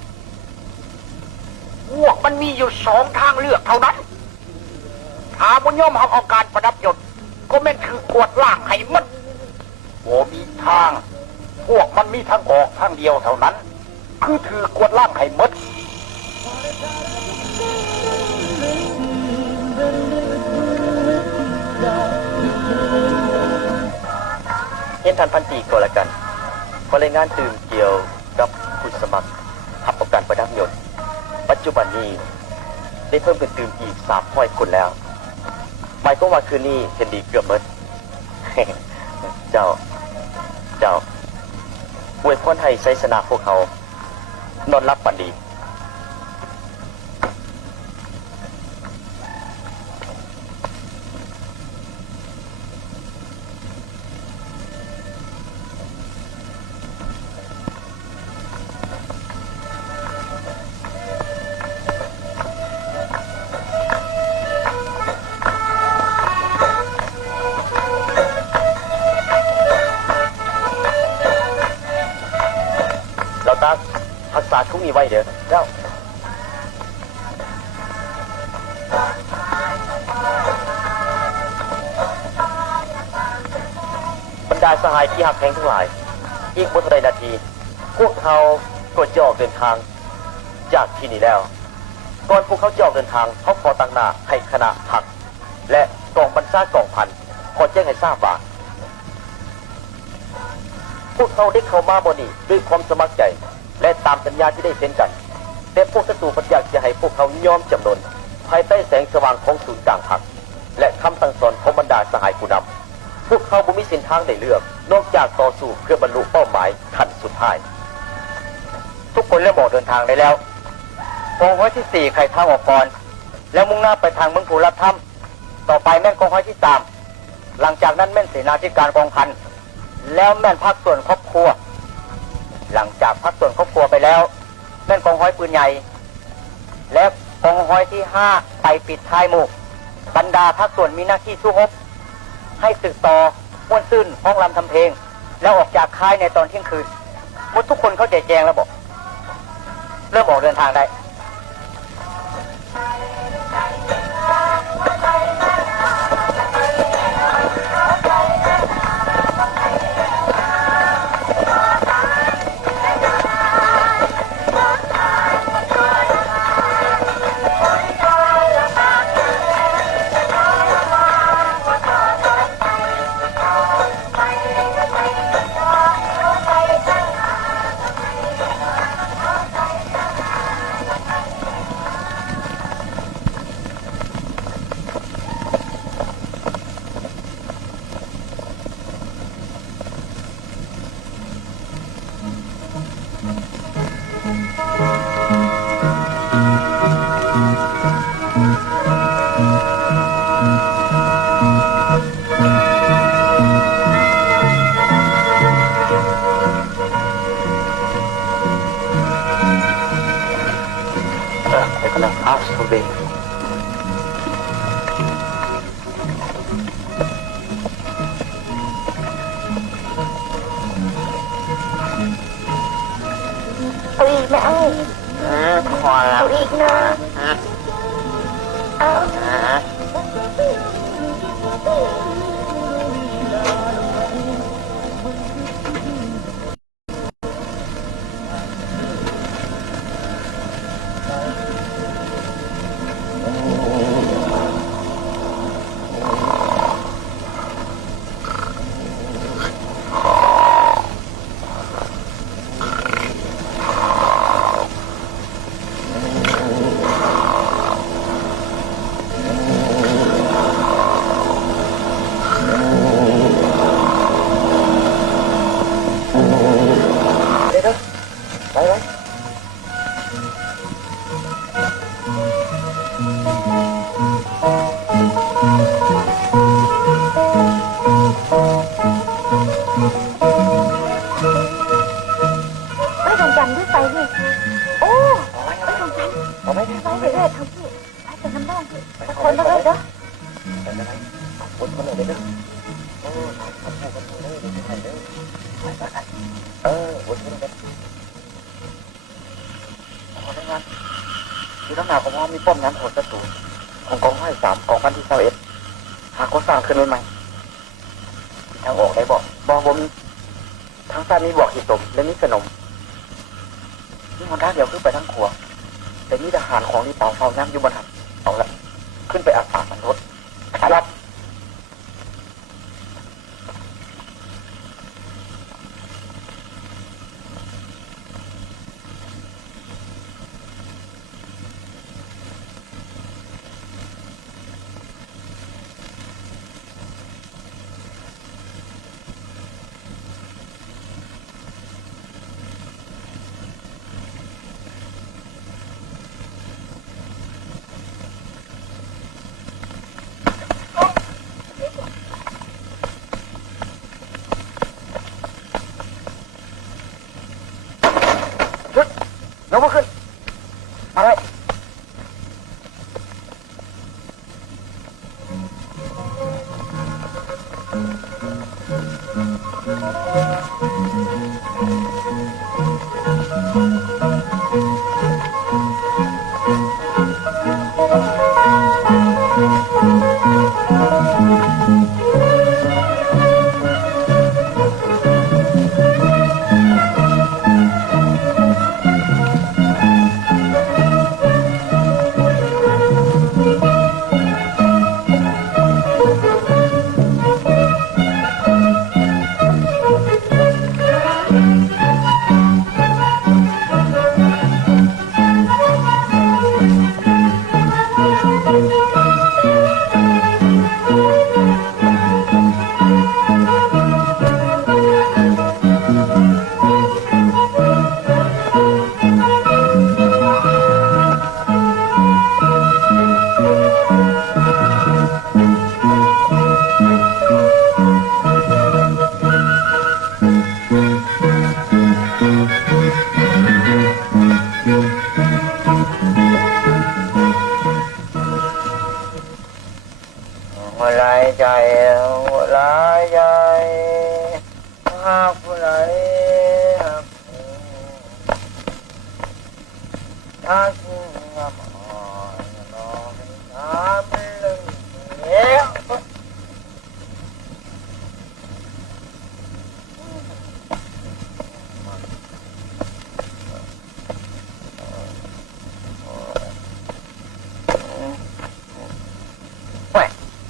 พวกมันมีอยู่2 ทางเลือกเท่านั้นถ้าบ่ยอมเอาการประดับยศก็แม่นคือกวดล่างให้มันบ่มีทางพวกมันมีทางออกทางเดียวเท่านั้นคือถือกวดล่างให้หมดเห็นท่านพันตีก็แล้วกันพอรายงานตื่นเกี่ยวกับผู้สมัครทับประกันประดับยศปัจจุบันนี้ได้เพิ่มเป็นตื่นอีก300 คนแล้วหมายก็ว่าคืนนี้เห็นดีเกือบหมด เจ้าอวยพรให้ชัยชนะพวกเขานอนรับฝันดีทักษะทุกมีไว้เด้อเจ้าบรรดาสหายที่หักแพงทั้งหลายอีกบนใดนาทีพวกเขาก็จะออกเดินทางจากที่นี่แล้วก่อนพวกเขาจะออกเดินทางเขาขอตั้งหน้าให้คณะหักและกองบรรชากองพันขอแจ้งให้ทราบว่าพวกเขาได้เข้ามาบนนี้ด้วยความสมัครใจและตามสัญญาที่ได้เซ็นกันแต่พวกศัตรูพยายามจะให้พวกเขายอมจำนนภายใต้แสงสว่างของศูนย์กลางหักและคำสั่งสอนของบรรดาสหายผู้นำพวกเขาบ่มีเส้นทางได้เลือกนอกจากต่อสู้เพื่อบรรลุเป้าหมายขั้นสุดท้ายทุกคนเริ่มออกเดินทางได้แล้วกองร้อยที่4ใครทางออกก่อนแล้วมุ่งหน้าไปทางเมืองภูรับถ้ำต่อไปแม่นกองร้อยที่3หลังจากนั้นแม่นเสนาธิการกองพันแล้วแม่นภาคส่วนครอบครัวหลังจากพักส่วนครอบครัวไปแล้วแม่นกองห้อยปืนใหญ่และกองห้อยที่5ไปปิดท้ายหมู่บรรดาพักส่วนมีหน้าที่สู้รบให้ศึกต่อม้วนซื่นห้องรำทำเพลงแล้วออกจากค่ายในตอนเที่ยงคืนหมดทุกคนเขาแจงแล้วบอกเริ่มออกเดินทางได้ Absolutely. Ui mẹ ơi. Ui nè. เลยทำพี่ไปน้ำร้อนพี่ตะคนมาเลยเด้อ แต่อะไรวนมาเลยเด้อโอ้ทำผู้กันเลยเดี๋ยวจะให้เด้อวนมาเลยขอทำงานคือน้ำหนักของเรามีป้อมยามโหดศัตรูของกองห้อย3กองพันที่21หาคนสร้างขึ้นใหม่ทางออกได้บอกบ่มีทางซ้ายมีบอกหิตมและมีขนมนี่คนท่าเดียวขึ้นไปทั้งครัวแต่นี่ทหารของนี่เป่าเฝ้าย่ำอยู่บนหันเอาละขึ้นไปอาบปากมันรถครับ ยกมือขึ้นมาเลยหัวลายใจหัวลายใจหากหัวลายหักถ้าคุณงามอ่อนนอนน้ำลึงเนี้ย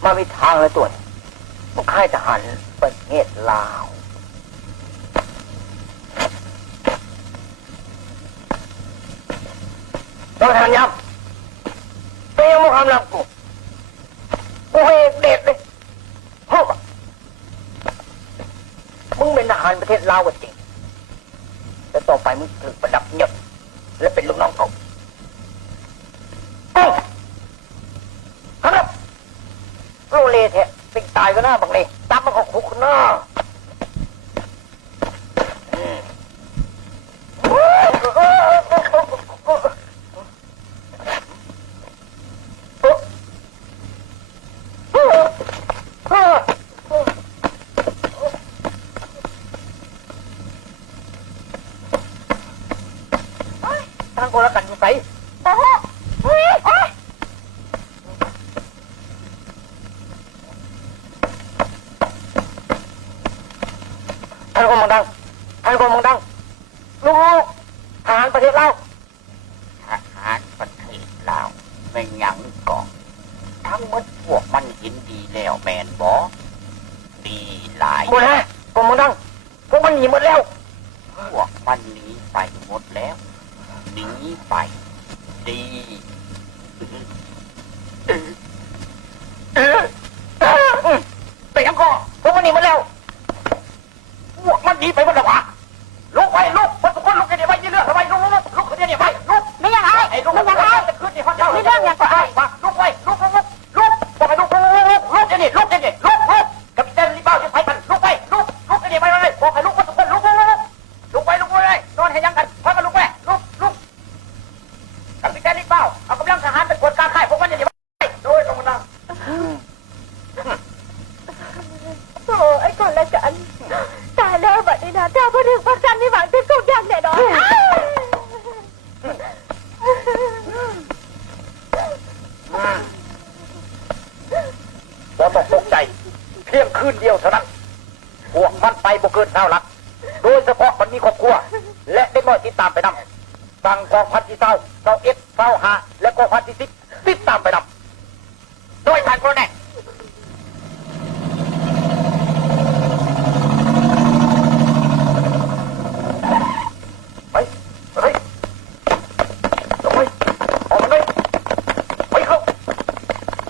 มามีทางเลยตัวนี้พวกค่ายทหารประเทศลาวต้องทำยับเตี้ยมุขามลังกูให้เด็ดเลยพ่อมึงเป็นทหารประเทศลาวจริงแต่ต่อไปมึงถือประดับหยดและเป็นลูกน้องเขาโลเลเถอะเป็นตายก็น่าบังเลยตับมันก็คุกหน้าท่านโกรกันอยู่ไหนท่านกรมดังท่านกรมดังลูกทหารประเทศลาวทหารประเทศลาวไม่ยังก่อนทั้งหมดพวกมันเห็นดีแล้วแมนบอดีหลายหมดแล้วกรมดังพวกมันหนีหมดแล้วพวกมันหนีไปหมดแล้วหนีไปดีไปยังก่อพวกมันหนีหมดแล้วพวกมันหนีไปหมดแล้ววะลุกไปลุกพวกทุกคนลุกกันเดี๋ยวไปยี่เลือดทำไมลุกกันเดี๋ยวไปลุกไม่ยังไงไอ้ลุกไม่ยังไงจะขึ้นที่ห้องเจ้าไม่เรื่องยังก็ไอ้มาลุกไปลุกบอกให้ลุกเดี๋ยวนี้ลุกกับเต้นรีบเอาจะไปกันลุกไปลุกกันเดี๋ยวไปเลยบอกให้ลุกพวกทุกคนลุกไปเลยนอนให้ยังกันพากันลุกไปลุกกับเต้นรีบเอากำลังทหารไป เดียวเท่านั้นพวกมันไปบ่เกิน20 หลักโดยเฉพาะมันมีครอบครัวและเด็กน้อยติดตามไปนำสั่งกองพันที่21 25และกองพันที่10ติดตามไปนำโดยทางโคแน่ไปเฮ้ยลงไปออกมาเลยไปเข้า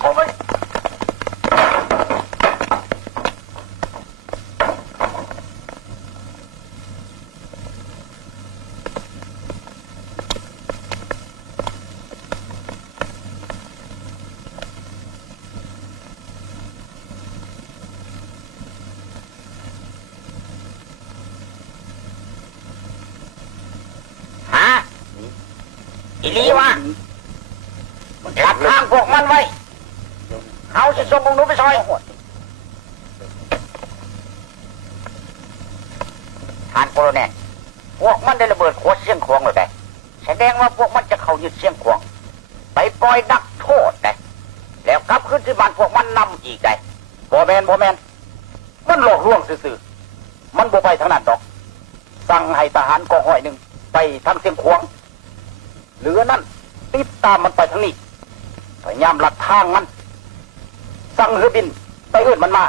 ออกไปอีลีวะจับทางพวกมันไว้เขาจะส่งองค์หนูไปซอยท่านโคโรเนลพวกมันได้ระเบิดขวดเสียงขวงเลยได้แสดงว่าพวกมันจะเข้ายึดเสียงขวงไปปล่อยนักโทษได้แล้วกลับขึ้นที่บ้านพวกมันนำอีกได้บ่แมนมันหลอกลวงซื่อๆมันบ่ไปทางนั้นดอกสั่งให้ทหารกองห้อยหนึ่งไปทางเสียงขวงเหลือนั่นติดตามมันไปทางนี้พยายามหลักทางมันสั่งเรือบินไปเอื้อนมันมา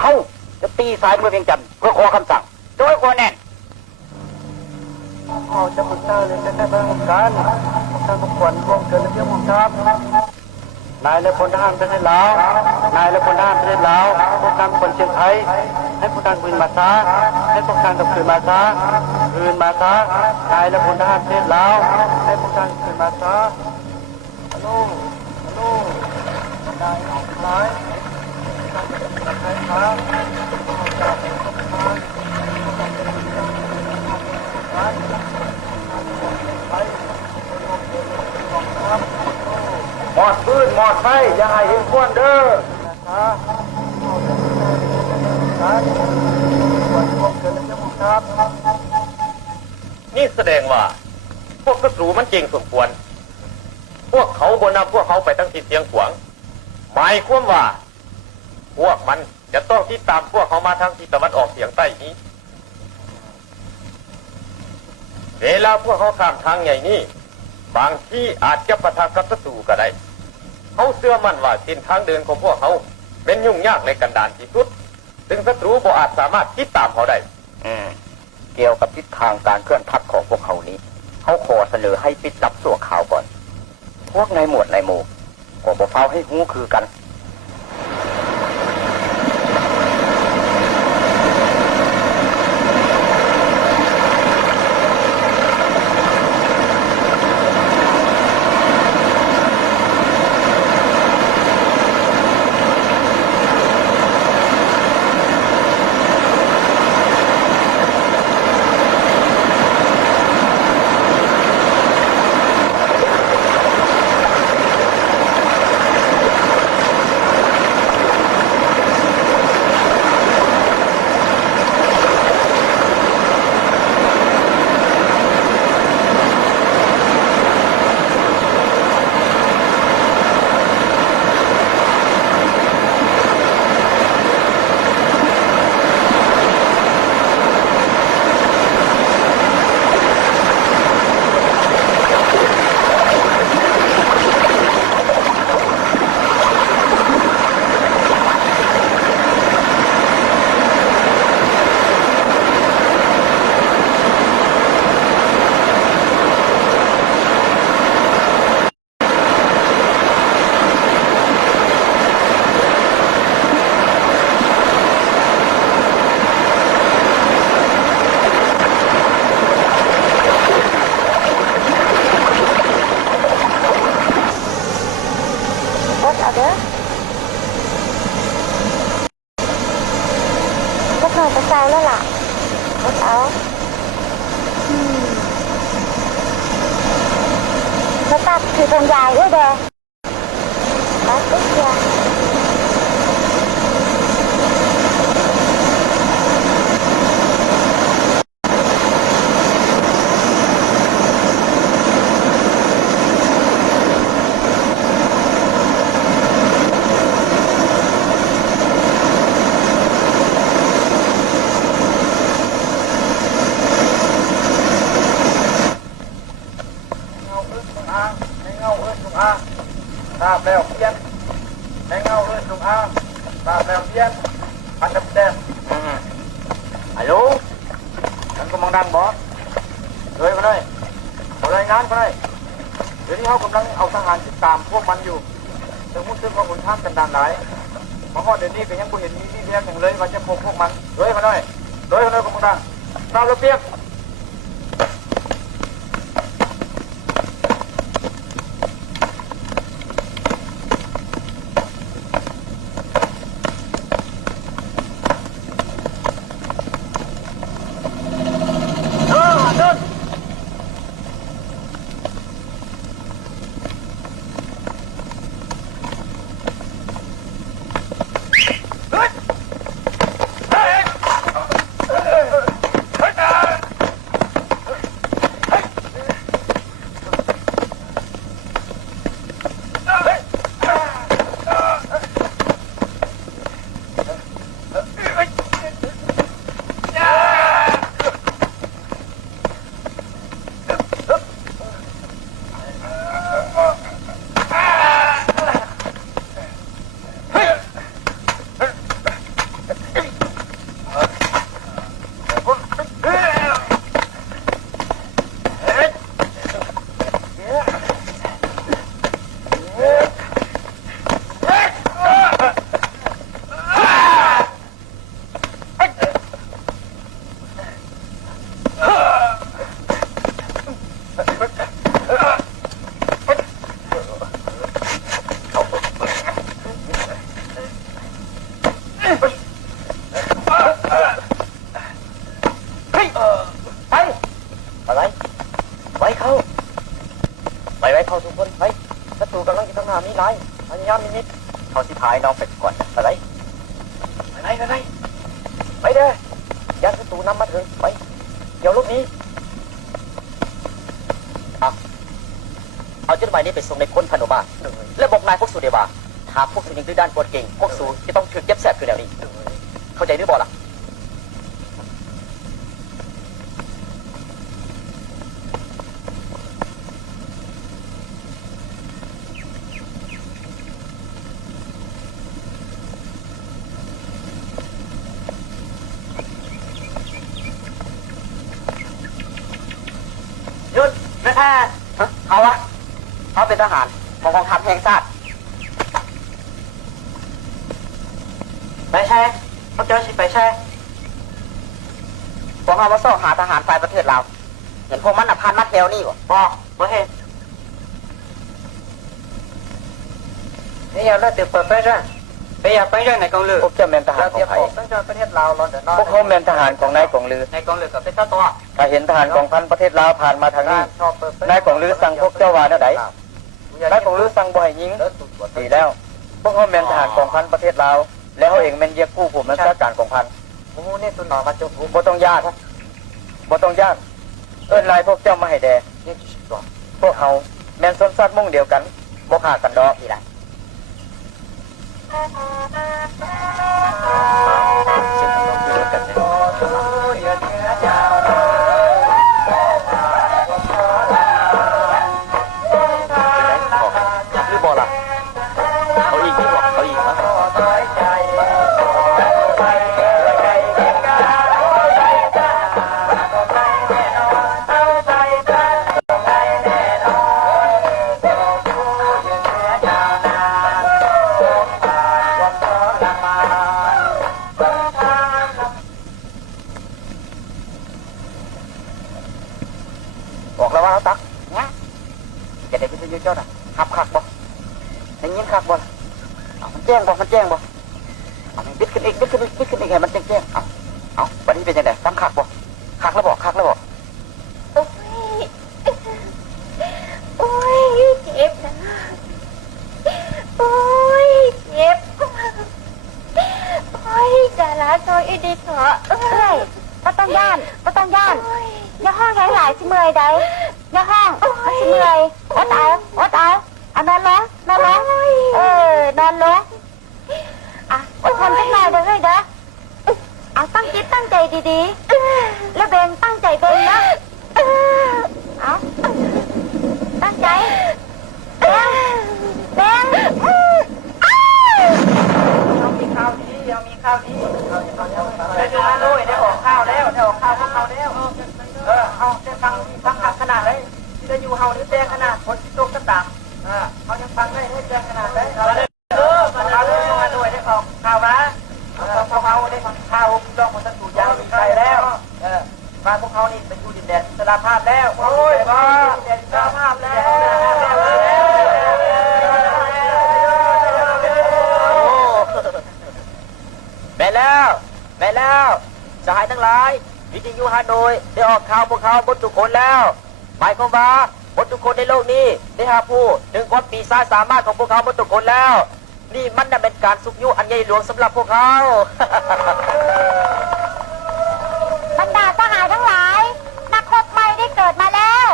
เขาจะตีสายเมืองเวียงจันทร์เพื่อขอคำสั่งโดยคนแน่นพ่อจะมุ่งหน้าเลยจะได้ไปทำการทางประกวดร่วมเกินเรื่องของครับนายและพลทหารประเทศลาวนายและพลทหารประเทศลาวพวกทางคนเชียงไทยให้พวกทางคืนมาซะให้พวกทางกับคืนมาซะคืนมาซะนายและพลทหารประเทศลาวให้พวกทางคืนมาซะฮัลโหลนายนายไทยครับหมอดปืนหมอดไฟอย่าให้เห็นควันเด้อนี่แสดงว่าพวกศัตรูมันเก่งสมควรพวกเขาบนนำพวกเขาไปทั้งทิศเสียงขวางหมายความว่าพวกมันจะต้องติดตามพวกเขามาทางทิศตะวันออกเฉียงใต้นี้เวลาพวกเขาข้ามทางใหญ่นี้บางที่อาจจะปะทะกับศัตรูก็ได้เขาเชื่อมั่นว่าเส้นทางเดินของพวกเขาเป็นยุ่งยากและกันดารที่สุดซึ่งศัตรูบ่อาจสามารถติดตามเขาได้เกี่ยวกับทิศทางการเคลื่อนทัพของพวกเขานี้เขาขอเสนอให้ปิดลับสั่วข่าวก่อนพวกนายหมวดนายหมู่ก็บ่เฝ้าให้หูคือกันคือเป็นยายด้วยเด้อรักตุ๊กยา อ่างให้เงาเอิ้นจงอ่างทราบแล้วเพี้ยนให้เงาเอิ้นจงอ่างทราบแล้วเพี้ยนพันดับแดงฮัลโหลฉันกำลังดังบอสเลยมาเลยเอารายงานมาเลยเดี๋ยวนี้เขากำลังเอาทหารติดตามพวกมันอยู่ถึงมุ่งซึ่งว่าหุ่นท่ามกันดานหลายเพราะว่าเดี๋ยวนี้ก็ยังไม่เห็นมีที่เรียกอย่างเลยว่าจะพบพวกมันเลยมาเลยเลยมาเลยกำลังดังทราบแล้วเพี้ยนเขาสิพายน้องไปก่อนอะไรไปเด้อยันศัตรูนำมาถึงไปเดี๋ยวลูกนี้เอาจดหมายนี้ไปส่งในคนพนุมาและบอกนายพวกสูเดบาหากพวกสูยิงด้วยด้านกดเก่งพวกสูจะต้องถือเย็บแสบคือแนวนี้เข้าใจหรือบ่ล่ะเขาเป็นทหารของกองทัพแห่งชาติไปใช่พวกเจ้าสิไปใช่พวกเขามาซ่อหาทหารฝ่ายประเทศเราเห็นพวกมันพันมัดแถวนี่บ่เห็นนี่เอาแล้วเดี๋ยวเปิดไปจ้ะไปอยากไปยังไหนกองเรือพวกเจ้าเป็นทหารของไทยประเทศลาวพวกเขาเป็นทหารของนายกองเรือนายกองเรือกับเป็นเจ้าตัวถ้าเห็นทหารของพันประเทศลาวผ่านมาทางนี้นายกองเรือสั่งพวกเจ้าว่าเนี่ยไหนนายกองเรือสั่งบ่อยยิงดีแล้วพวกเขาเป็นทหารของพันประเทศลาวแล้วเขาเองเป็นเยี่ยกู้ผู้บัญชาการของพันนี่ตัวหนอมาจุกบ่ต้องยากเอิ้นลายพวกเจ้ามาให้แดพวกเขาแม่นส้นซัดมุ่งเดียวกันบ่ขาดกันดอกอีหล่ะหรือบ่ล่ะเขาอีกนี่บอกเขาอีกนะบอกแล้วว่าเอาตักเนี่ยจะได้ไปซื้อเจ้าน่ะขับขักบ่ได้ยินขักบ่มันแจ้งบ่มันปิดขึ้นอีกให้มันแจ้งเอาวันนี้เป็นยังไงซ้ำขักบ่ขักแล้วบ่โอ้ยเจ็บนะโอ้ยเจ็บโอ้ยจะละโซอีดีเถอะก็ต้องย่านอย่าห้องหลายสิเมื่อยได้อย่าห้องสิเมื่อยอดเอาเอานอนลงนอนลงอดทนสักหน่อยเด้อเด้อเอาตั้งจิตตั้งใจดีๆแล้วเบงตั้งใจเบงนะเอาตั้งใจ ได้ดูมาด้วยได้ออกข้าวแล้วได้ออกข้าวพวกเขาแล้วเอาได้ฟังหักขนาดไหนที่ได้อยู่เฮานี่แจ้งขนาดคนที่ตกก็ต่ำเขายังฟังได้แจ้งขนาดไหนมาเลยมาด้วยได้ออกข้าวนะพวกเขาได้ข้าวจ้องคนสักสูตรยาวมีใครแล้วมาพวกเขานี่เป็นอยู่ดินแดนสารภาพแล้วโอ้ยมาสารภาพแล้วแม่แล้วสหายทั้งหลายวิทยุฮานอยได้ออกข่าวพวกเขาบนทุกคนแล้วหมายความว่าบนทุกคนในโลกนี้ได้หาผู้ถึงความปีศาจสามารถของพวกเขาบนทุกคนแล้วนี่มันน่ะเป็นการสุกยุอันใหญ่หลวงสำหรับพวกเขา บรรดาสหายทั้งหลายนักรบใหม่ได้เกิดมาแล้ว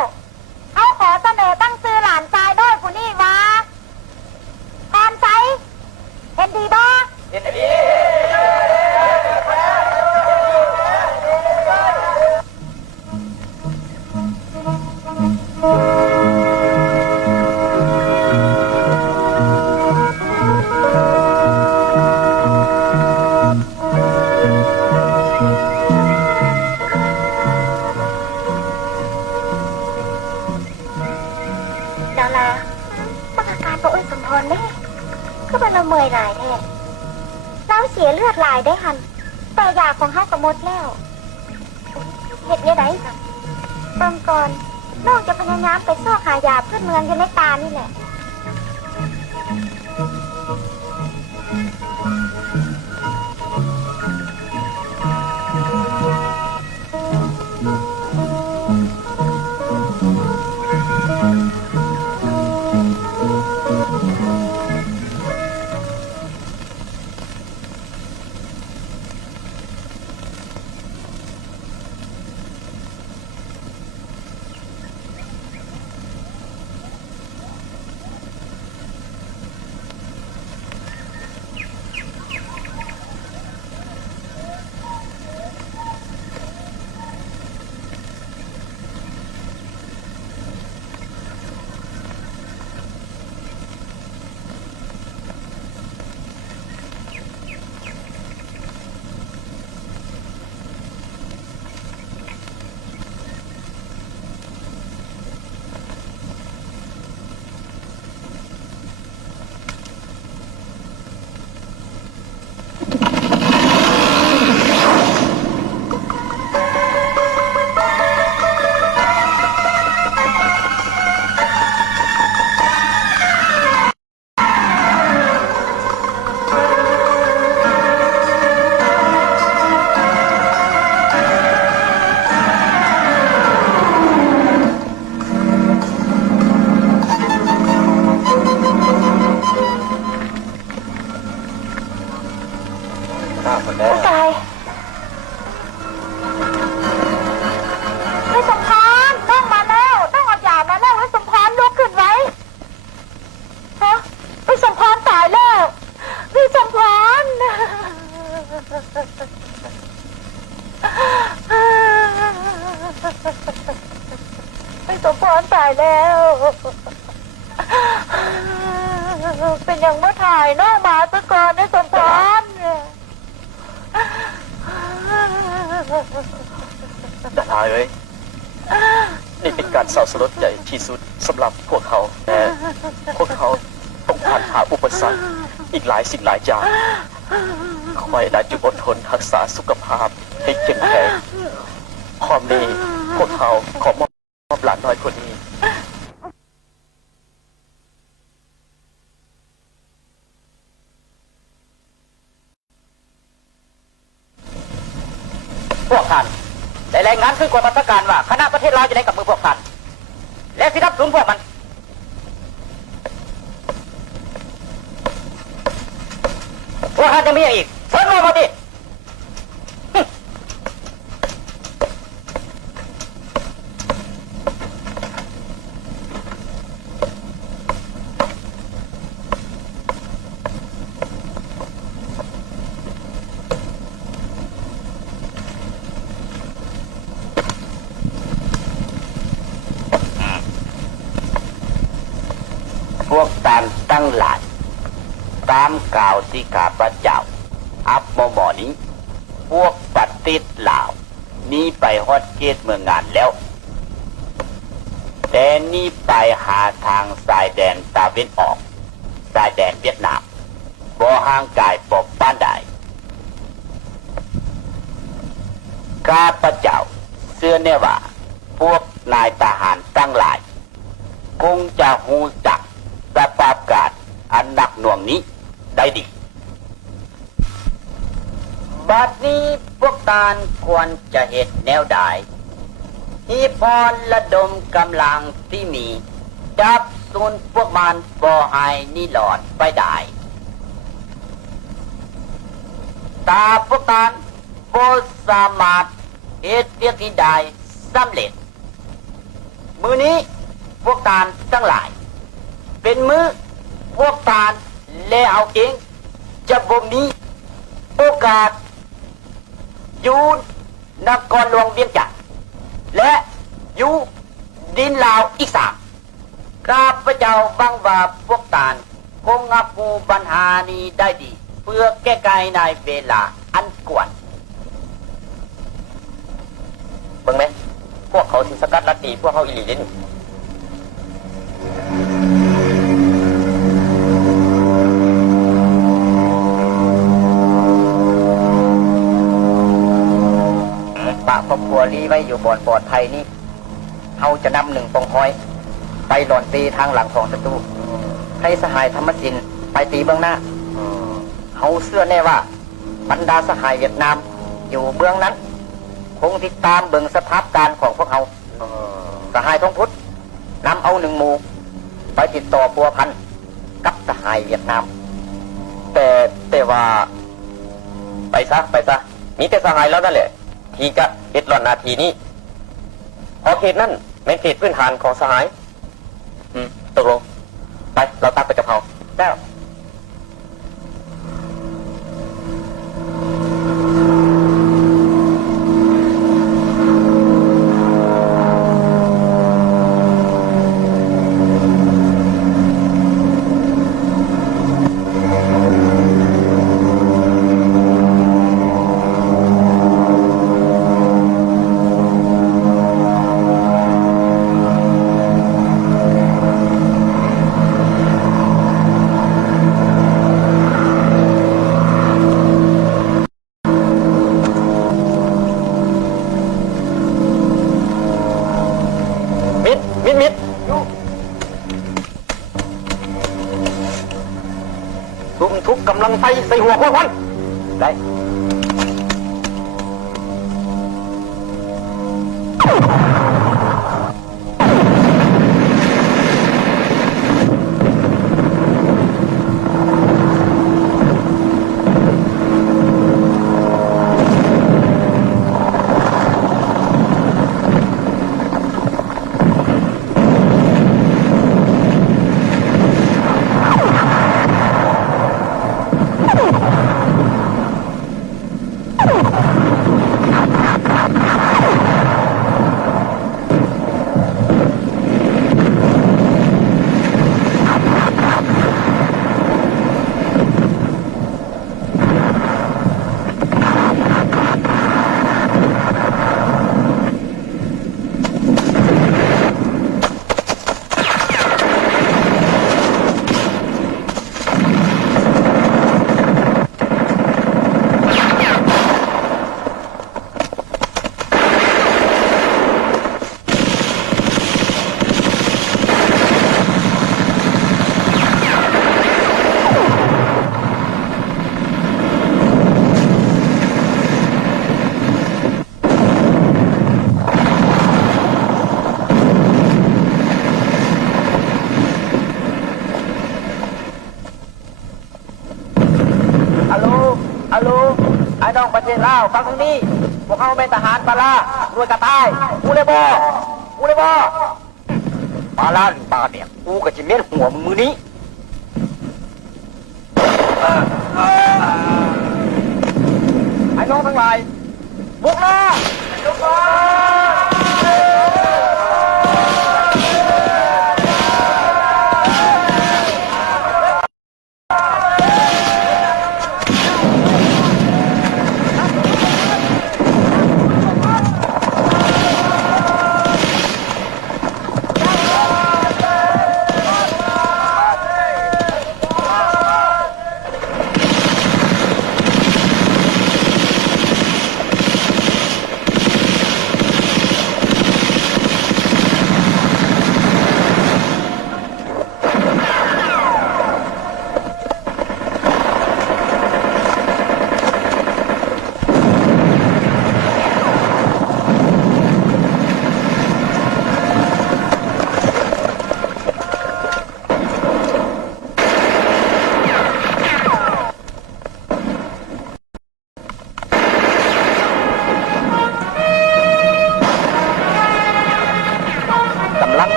เขาขอเสนอตั้งชื่อหลานชายด้วยผู้นี้ว่าพรไซเห็นดีบ่ เห็นดีดาราบังอาการตัวเอ้ยสมพรไหมก็เป็นเราเมื่อยหลายแท้เราเสียเลือดหลายได้หันแต่ยาของเขาก็หมดแล้วเหตุเนี่ยไหนครับเบิ่งก่อนน้องจะพยายามไปซ่อหายาเพื่อนเมืองอยู่ในตานี่แหละตายวิสมพรต้องมาแล้วต้องเอายามาแล้ววิสมพรลุกขึ้นไว้ฮะวิสมพรตายแล้ววิสมพรวิสมพรตายแล้วเป็นอย่างว่าถ่ายน้องมาซะก่อนนะสมพรดาราเอ้ยนี่เป็นการเศร้าสลดใหญ่ที่สุดสำหรับพวกเขาแต่พวกเขาต้องผ่านหาอุปสรรคอีกหลายสิ่งหลายอย่างคอยได้จุดอดทนรักษาสุขภาพให้เข้มแข็งพร้อมนี้พวกเขาขอมอบหลานน้อยคนนี้พวกท่านได้รายงานขึ้นกว่าราชการว่าคณะประเทศลาวจะได้กับมือพวกท่านและสิรับสนุนพวกมันพวกท่านจะมีอย่างอีกเชิญมาดิ พวกตามตั้งหลานตามกล่าวสิกาพระเจ้า อับหมอนี้พวกปฏิษลาวนี่ไปฮอดเกตเมืองงานแล้วแต่นี่ไปหาทางสายแดนตะวันออกสายแดนเวียดนามบ่ห่างไกลปกป้านใดข้าพเจ้าเชื่อแน่ว่าพวกนายทหารทั้งหลายคงจะหูจักสภาพการอันหนักหน่วงนี้ได้ดีบัดนี้พวกตานควรจะเหตุแนวใดที่พรระดมกำลังที่มีจับสูนพวกมันบ่ให้นี่หลอดไปได้ตาพวกตานบ่สามารถเหตุเวียกที่ใดสำเร็จมือนี้พวกตานทั้งหลายเป็นมือพวกตานและเอาเองจะบ่มีโอกาสอยู่นครหลวงเวียงจันทน์และอยู่ดินลาวอีกสามข้าพเจ้าบังว่าพวกตานคงรับมือปัญหานี้ได้ดีเพื่อแก้ไขในเวลาอันควรเบิ่งไหมพวกเขาสิสกัดลัดตีพวกเขาอีหลีเด่นปะครอบครัวลีไว้อยู่บ่อนปลอดภัยนี่เขาจะนำหนึ่งปองห้อยไปหล่อนตีทางหลังของศัตรูให้สหายธรรมสินไปตีเบื้องหน้าเขาเชื่อแน่ว่าบรรดาสหายเวียดนามอยู่เบื้องนั้นคงติดตามเบิ่งสภาพการของพวกเขาสหายทองพุทธนำเอาหนึ่งหมู่ไปติดต่อพัวพันกับสหายเวียดนามแต่ว่าไปซะมีแต่สหายแล้วนั่นแหละที่จะเฮ็ดหล่อนนาทีนี้พอเขตนั่นเป็นเขตพื้นฐานของสหายตกลงไปเราตักไปกับเขาแล้วมิดซุ่มทุกกำลังไฟใส่หัวพวกมันได้ไอ้น้องประเทศลาวฟังตรงนี้พวกเขาเป็นทหารปลารวยกระต่ายกูเลยบ่ปลาปลาเนี่ยกูกับจิเม็ดหัวมึงมือนี้ไอ้น้องทั้งหลายบุกมา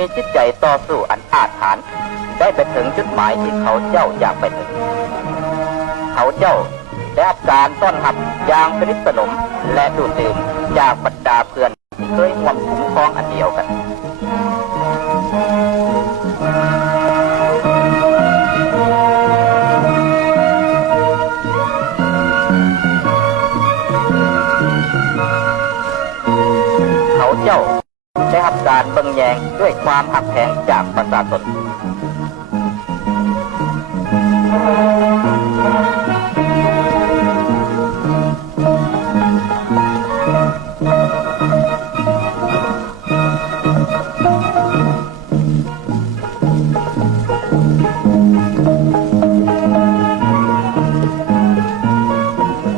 มีจิตใจต่อสู้อันอาถรรพ์ได้ไปถึงจุดหมายที่เขาเจ้าอยากไปถึงเขาเจ้าได้รับการต้อนรับอย่างสนิทสนมและดูดดื่มจากบรรดาเพื่อนที่เคยร่วมคุ้มครองอันเดียวกันเขาเจ้าได้รับการเบิ่งแยงด้วยความหักแพงจากประชาชน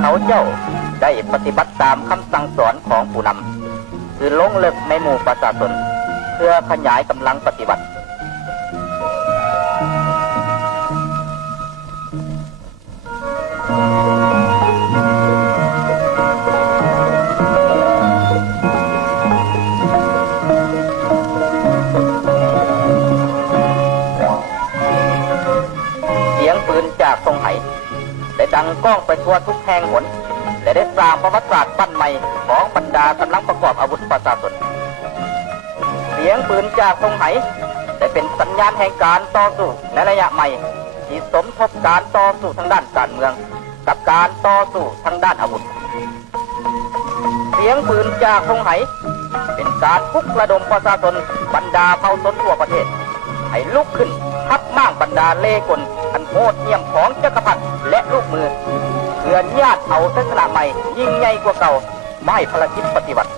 เขาเจ้าได้ปฏิบัติตามคำสั่งสอนของผู้นำคือลงลึกในหมู่ประชาชนเพื่อขยายกำลังปฏิบัติเสียงปืนจากทรงไหได้ดังก้องไปทั่วทุกแห่งหนและได้สร้างประวัติศาสตร์ปั้นใหม่ของบรรดากำลังประกอบอาวุธประชาชนเสียงปืนจากทรงไหได้เป็นสัญญาณแห่งการต่อสู้ในระยะใหม่ที่สมทบการต่อสู้ทางด้านการเมืองกับการต่อสู้ทางด้านอาวุธเสียงปืนจากทรงไหเป็นการปลุกระดมประชาชนบรรดาเผ่าชนทั่วประเทศให้ลุกขึ้นทับม่างบรรดาเล่ห์กลอันโหดเหี้ยมของจักรพรรดิและลูกมือเพื่อญาติเอาศาสนาใหม่ยิ่งใหญ่กว่าเก่าไม่ภารกิจปฏิบัติ